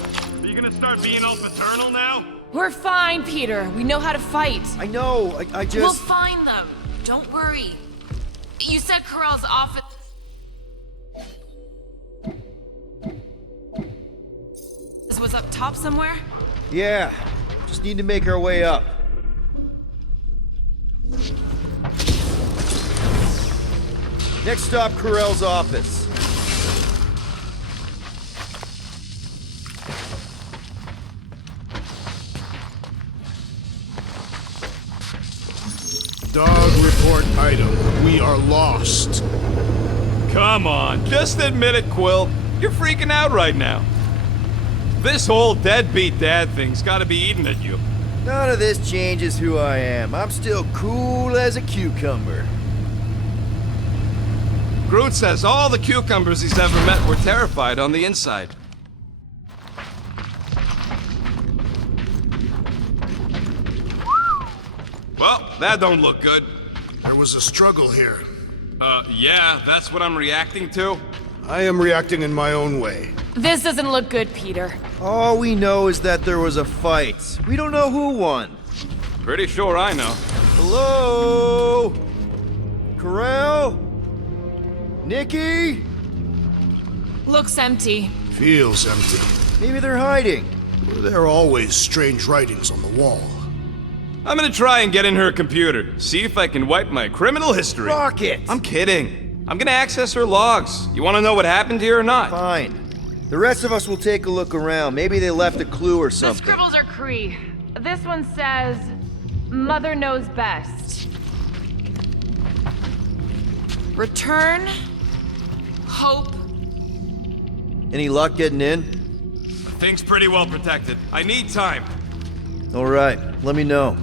Are you gonna start being all paternal now? We're fine, Peter. We know how to fight. I know, I just... We'll find them. Don't worry. You said Corel's office... This was up top somewhere? Yeah, just need to make our way up. Next stop, Corel's office. Dog report item. We are lost. Come on, just admit it, Quill. You're freaking out right now. This whole deadbeat dad thing's gotta be eating at you. None of this changes who I am. I'm still cool as a cucumber. Groot says all the cucumbers he's ever met were terrified on the inside. Well, that don't look good. There was a struggle here. Yeah, that's what I'm reacting to. I am reacting in my own way. This doesn't look good, Peter. All we know is that there was a fight. We don't know who won. Pretty sure I know. Hello? Corel? Nikki? Looks empty. Feels empty. Maybe they're hiding. There are always strange writings on the wall. I'm gonna try and get in her computer, see if I can wipe my criminal history. Rocket! I'm kidding. I'm gonna access her logs. You wanna know what happened here or not? Fine. The rest of us will take a look around. Maybe they left a clue or The something. scribbles are Cree. This one says, Mother knows best. Return. Hope. Any luck getting in? Thing's pretty well protected. I need time. All right, let me know.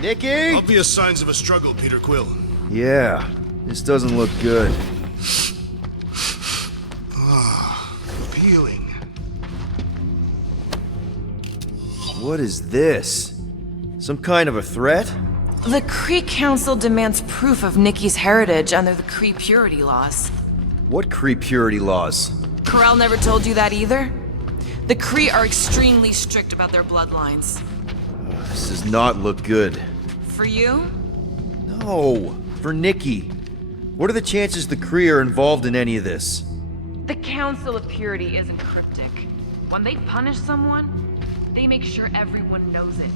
Nikki? Obvious signs of a struggle, Peter Quill. Yeah, this doesn't look good. Appealing. What is this? Some kind of a threat? The Kree Council demands proof of Nikki's heritage under the Kree purity laws. What Kree purity laws? Corel never told you that either? The Kree are extremely strict about their bloodlines. This does not look good. For you? No, for Nikki. What are the chances the Kree are involved in any of this? The Council of Purity isn't cryptic. When they punish someone, they make sure everyone knows it.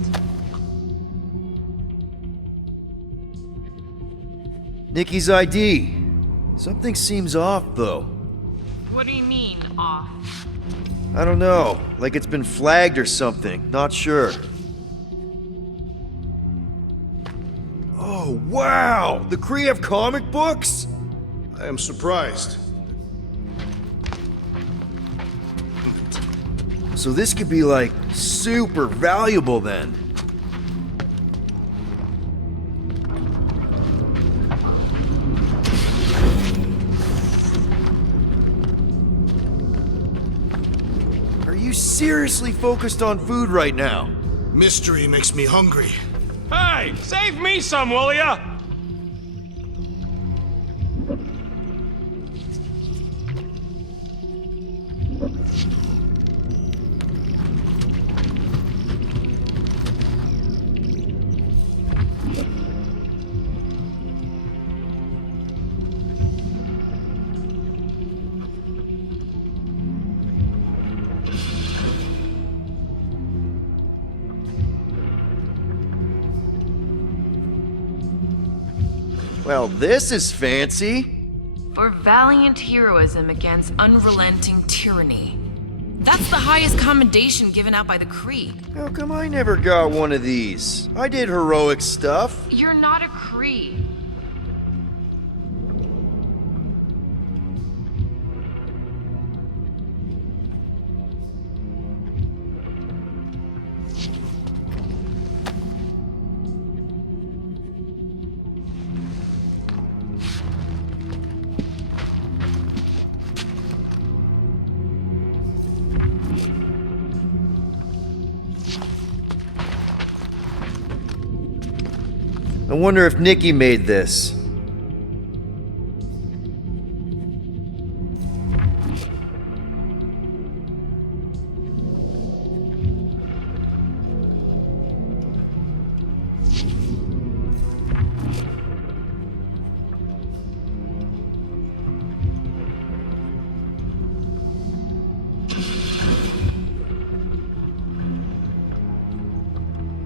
Nikki's ID. Something seems off, though. What do you mean, off? I don't know. Like it's been flagged or something. Not sure. Oh, wow! The Kree have comic books? I am surprised. So this could be like super valuable then. Are you seriously focused on food right now? Mystery makes me hungry. Hey, save me some, will ya? Well, this is fancy. For valiant heroism against unrelenting tyranny. That's the highest commendation given out by the Kree. How come I never got one of these? I did heroic stuff. You're not a Kree. I wonder if Nikki made this.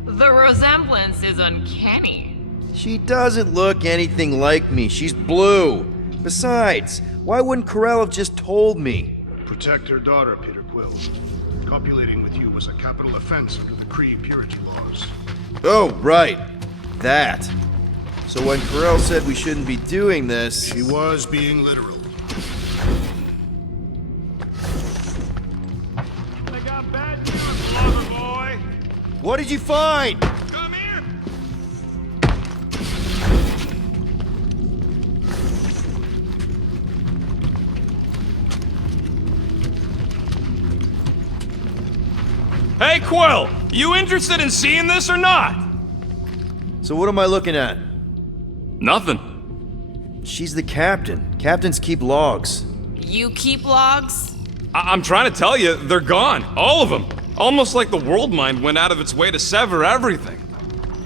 The resemblance is uncanny. She doesn't look anything like me. She's blue. Besides, why wouldn't Corel have just told me? Protect her daughter, Peter Quill. Copulating with you was a capital offense under the Kree purity laws. Oh, right. That. So when Corel said we shouldn't be doing this... She was being literal. I got bad news, lover boy. What did you find? Come here. Hey, Quill! You interested in seeing this or not? So what am I looking at? Nothing. She's the captain. Captains keep logs. You keep logs? I'm trying to tell you, they're gone. All of them. Almost like the world mind went out of its way to sever everything.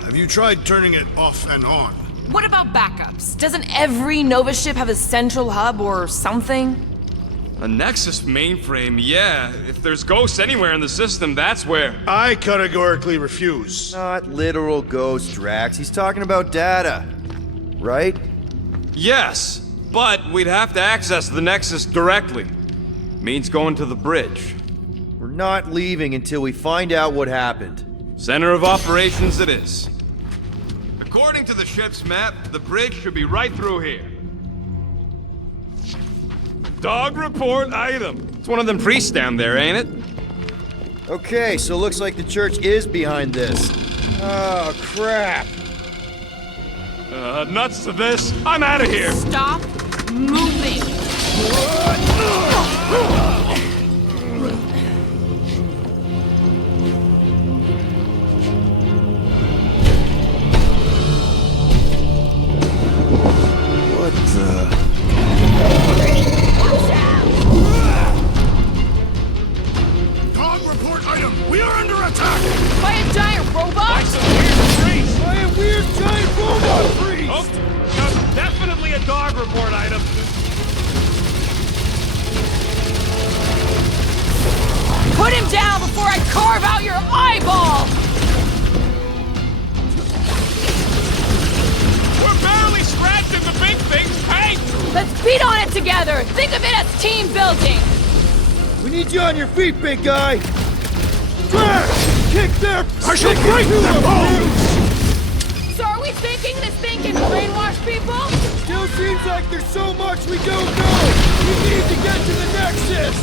Have you tried turning it off and on? What about backups? Doesn't every Nova ship have a central hub or something? A Nexus mainframe, yeah. If there's ghosts anywhere in the system, that's where. I categorically refuse. Not literal ghost, Drax. He's talking about data. Right? Yes, but we'd have to access the Nexus directly. Means going to the bridge. We're not leaving until we find out what happened. Center of operations it is. According to the ship's map, the bridge should be right through here. Dog report item. It's one of them priests down there, ain't it? Okay, so looks like the church is behind this. Oh, crap. Nuts to this. I'm out of here. Stop moving. What the... Dog report item! We are under attack! By a giant robot? By some weird priest. By a weird giant robot priest! Oh, definitely a dog report item. Put him down before I carve out your eyeball! We're barely scratching the big thing's paint! Let's beat on it together! Think of it as team building! We need you on your feet, big guy! Drax! Kick their... I shall break their bones! So are we thinking this thing can brainwash people? Still seems like there's so much we don't know! We need to get to the Nexus!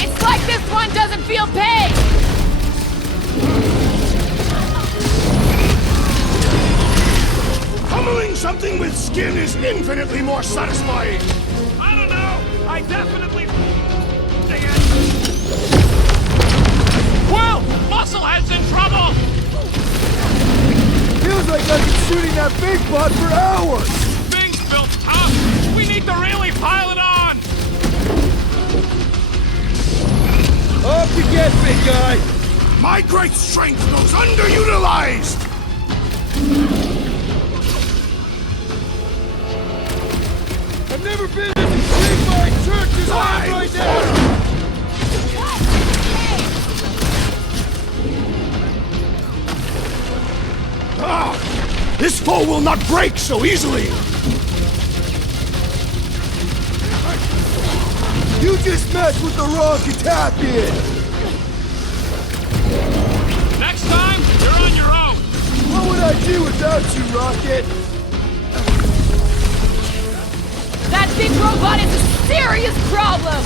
It's like this one doesn't feel pain! Pummeling something with skin is infinitely more satisfying! I don't know! I definitely... Well, Musclehead's in trouble! Feels like I've been shooting that big butt for hours! Thing's built tough! We need to really pile it on! Up you get, big guy! My great strength goes underutilized! I've never been as intrigued by a church as I am right now! Ah! This foe will not break so easily! You just messed with the wrong Katapian! Next time, you're on your own! What would I do without you, Rocket? That big robot is a serious problem!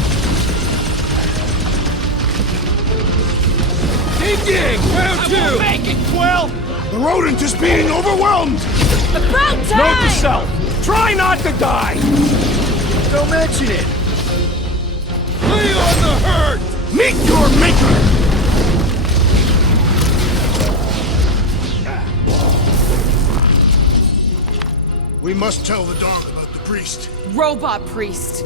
Ding ding! Round two! I won't make it, Quill! The rodent is being overwhelmed! About time! Note to self, try not to die! Don't mention it! Lay on the hurt! Meet your maker! We must tell the dog about the priest. Robot priest.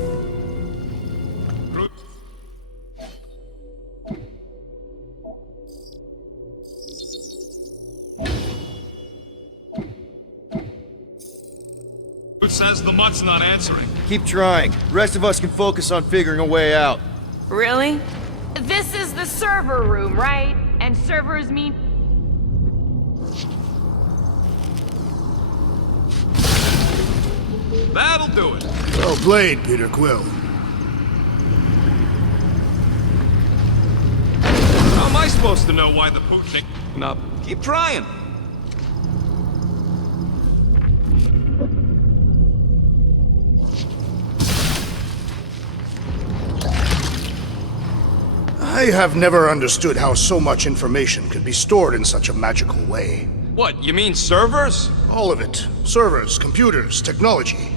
Who says the mutt's not answering? Keep trying. The rest of us can focus on figuring a way out. Really? This is the server room, right? And servers mean... That'll do it. Well played, Peter Quill. How am I supposed to know why the Putnik... up? Keep trying. I have never understood how so much information could be stored in such a magical way. What, you mean servers? All of it. Servers, computers, technology.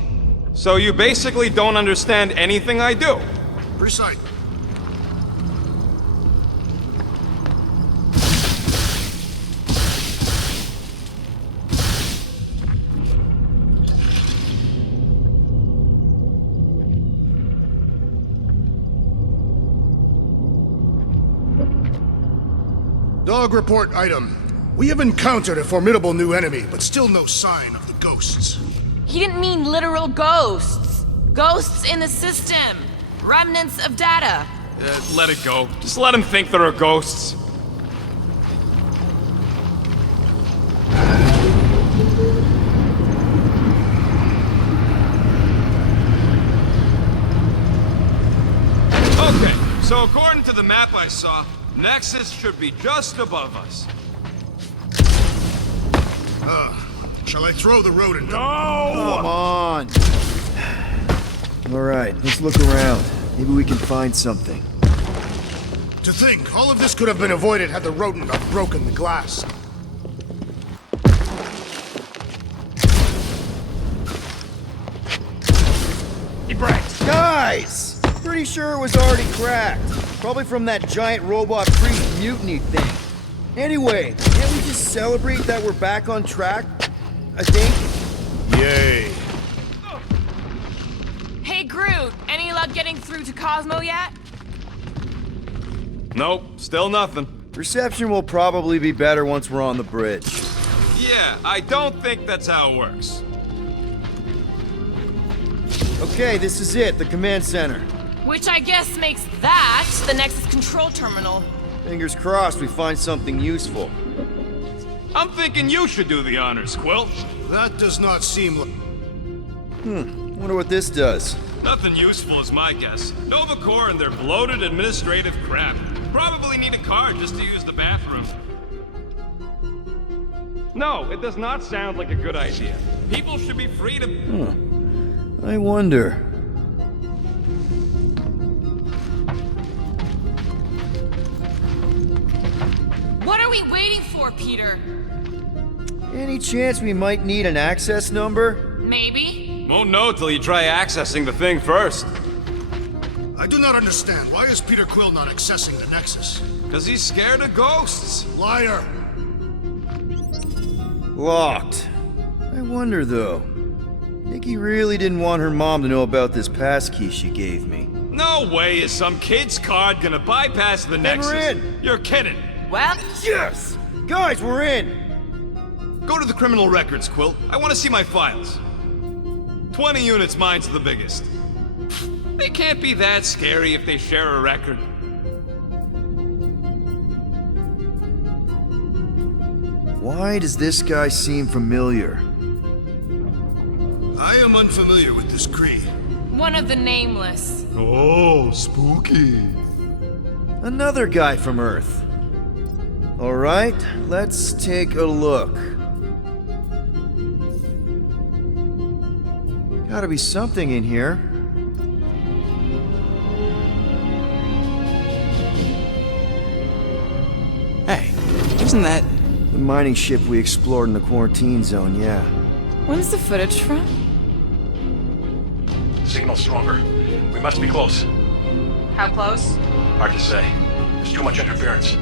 So you basically don't understand anything I do? Precisely. Dog report item. We have encountered a formidable new enemy, but still no sign of the ghosts. He didn't mean literal ghosts. Ghosts in the system. Remnants of data. Let it go. Just let him think there are ghosts. Okay, so according to the map I saw, Nexus should be just above us. Shall I throw the rodent? No! Come on. All right, let's look around. Maybe we can find something. To think, all of this could have been avoided had the rodent not broken the glass. He breaks. Guys! Pretty sure it was already cracked. Probably from that giant robot priest mutiny thing. Anyway, can't we just celebrate that we're back on track? I think. Yay. Hey, Groot, any luck getting through to Cosmo yet? Nope, still nothing. Reception will probably be better once we're on the bridge. Yeah, I don't think that's how it works. Okay, this is it, the command center. Which I guess makes that the Nexus control terminal. Fingers crossed we find something useful. I'm thinking you should do the honors, Quill. That does not seem like... Wonder what this does. Nothing useful is my guess. Nova Corps and their bloated administrative crap. Probably need a card just to use the bathroom. No, it does not sound like a good idea. People should be free to... I wonder. What are we waiting for, Peter? Any chance we might need an access number? Maybe? Won't know till you try accessing the thing first. I do not understand. Why is Peter Quill not accessing the Nexus? Because he's scared of ghosts. Liar! Locked. I wonder, though. Nikki really didn't want her mom to know about this passkey she gave me. No way is some kid's card gonna bypass the Nexus. we're in. You're kidding. Well, Yes! Guys, we're in! Go to the criminal records, Quill. I want to see my files. 20 units, mine's the biggest. They can't be that scary if they share a record. Why does this guy seem familiar? I am unfamiliar with this Kree. one of the nameless. Oh, spooky. Another guy from Earth. All right, let's take a look. Gotta be something in here. Hey, isn't that... The mining ship we explored in the quarantine zone, yeah. When's the footage from? Signal stronger. We must be close. How close? Hard to say. There's too much interference.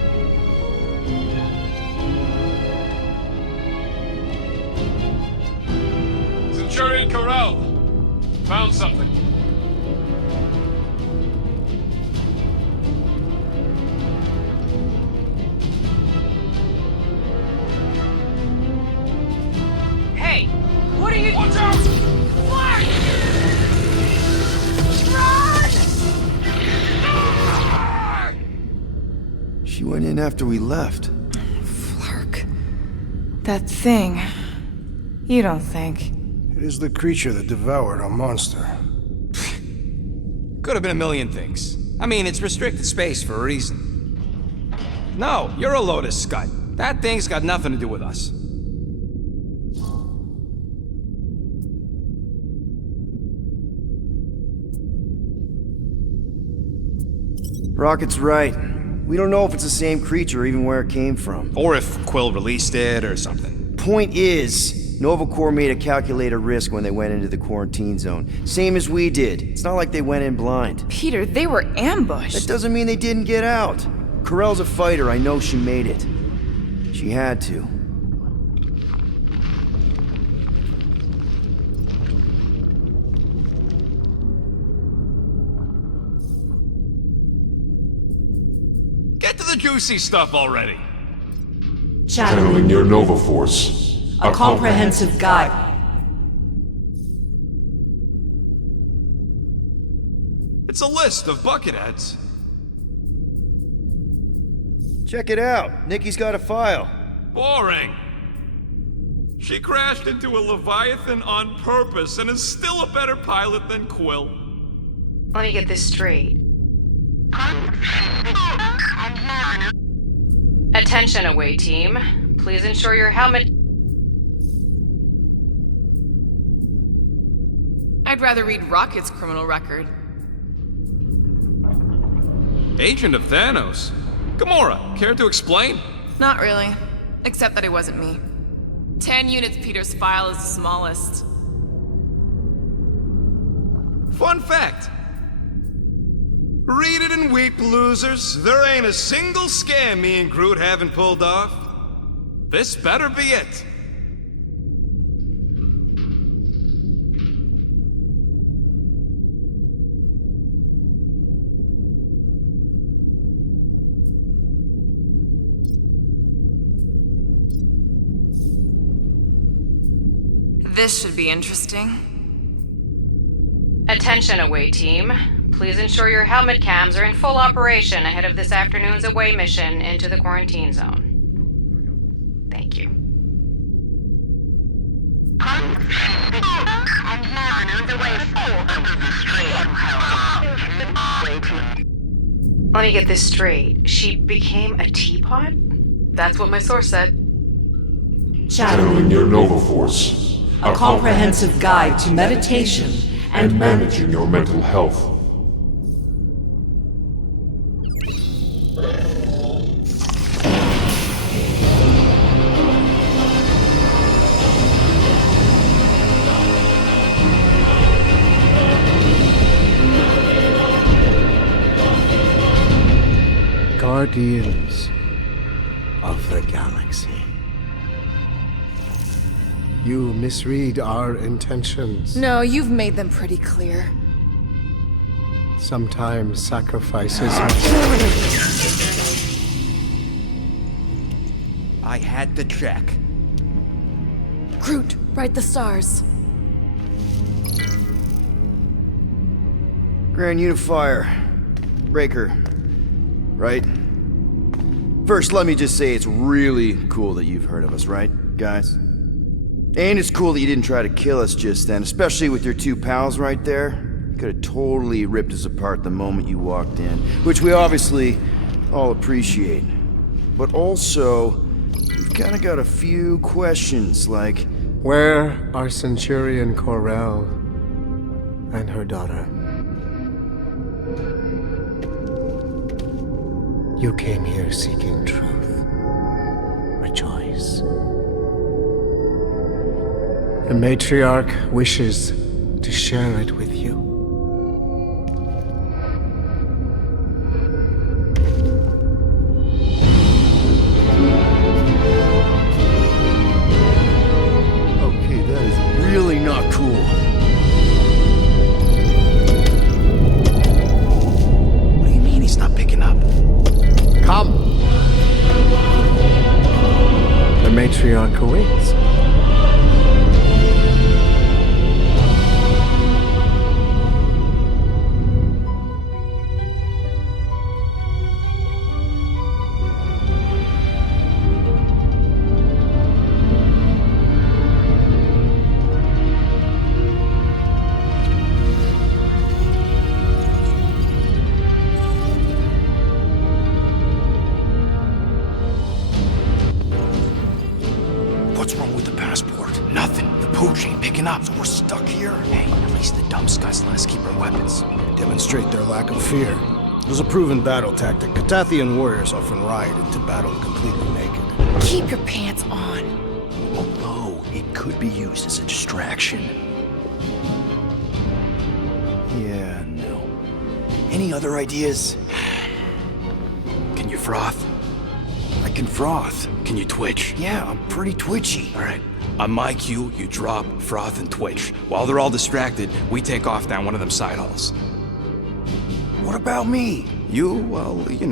Centurion Corral. Found something. Hey, what are you... Watch out! Clark! Run! She went in after we left. Flark. That thing. You don't think? It is the creature that devoured our monster. Could have been a million things. I mean, it's restricted space for a reason. No, you're a Lotus Scud. That thing's got nothing to do with us. Rocket's right. We don't know if it's the same creature or even where it came from. Or if Quill released it or something. Point is, Nova Corps made a calculated risk when they went into the quarantine zone. Same as we did. It's not like they went in blind. Peter, they were ambushed. That doesn't mean they didn't get out. Corell's a fighter. I know she made it. She had to. Get to the juicy stuff already. Channeling your Nova Force. A comprehensive guide. It's a list of bucketheads. Check it out. Nikki's got a file. Boring. She crashed into a Leviathan on purpose and is still a better pilot than Quill. Let me get this straight. Attention away team. Please ensure your helmet... I'd rather read Rocket's criminal record. Agent of Thanos? Gamora, care to explain? Not really. Except that it wasn't me. 10 units Peter's file is the smallest. Fun fact. Read it and weep, losers. There ain't a single scam me and Groot haven't pulled off. This better be it. This should be interesting. Attention away team. Please ensure your helmet cams are in full operation ahead of this afternoon's away mission into the quarantine zone. Thank you. Let me get this straight. She became a teapot? That's what my source said. Channeling your Nova Force. A comprehensive guide to meditation and managing your mental health. Guardians of the Galaxy. You misread our intentions. No, you've made them pretty clear. Sometimes sacrifices I had to check. Groot, write the stars. Grand Unifier. Breaker. Right? First, let me just say it's really cool that you've heard of us, right, guys? And it's cool that you didn't try to kill us just then, especially with your two pals right there. You could have totally ripped us apart the moment you walked in, which we obviously all appreciate. But also, we've kind of got a few questions, like... Where are Centurion Corell and her daughter? You came here seeking truth. Rejoice. The matriarch wishes to share it with you. Okay, that is really not cool. What do you mean he's not picking up? Come! The matriarch awaits. What's wrong with the passport? Nothing. The pooch ain't picking up, so we're stuck here. Hey, at least the dumb scuds let us keep our weapons. Demonstrate their lack of fear. It was a proven battle tactic. Catathian warriors often ride into battle completely naked. Keep your pants on. Although, it could be used as a distraction. Yeah, no. Any other ideas? Can you froth? I can froth. Can you twitch? Yeah, I'm pretty twitchy. All right. On my cue, you drop, froth, and twitch. While they're all distracted, we take off down one of them side halls. What about me? You, well, you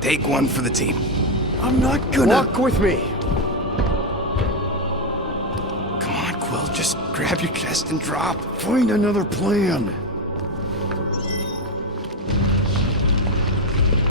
take one for the team. I'm not gonna... Walk with me. Come on, Quill, just grab your chest and drop. Find another plan.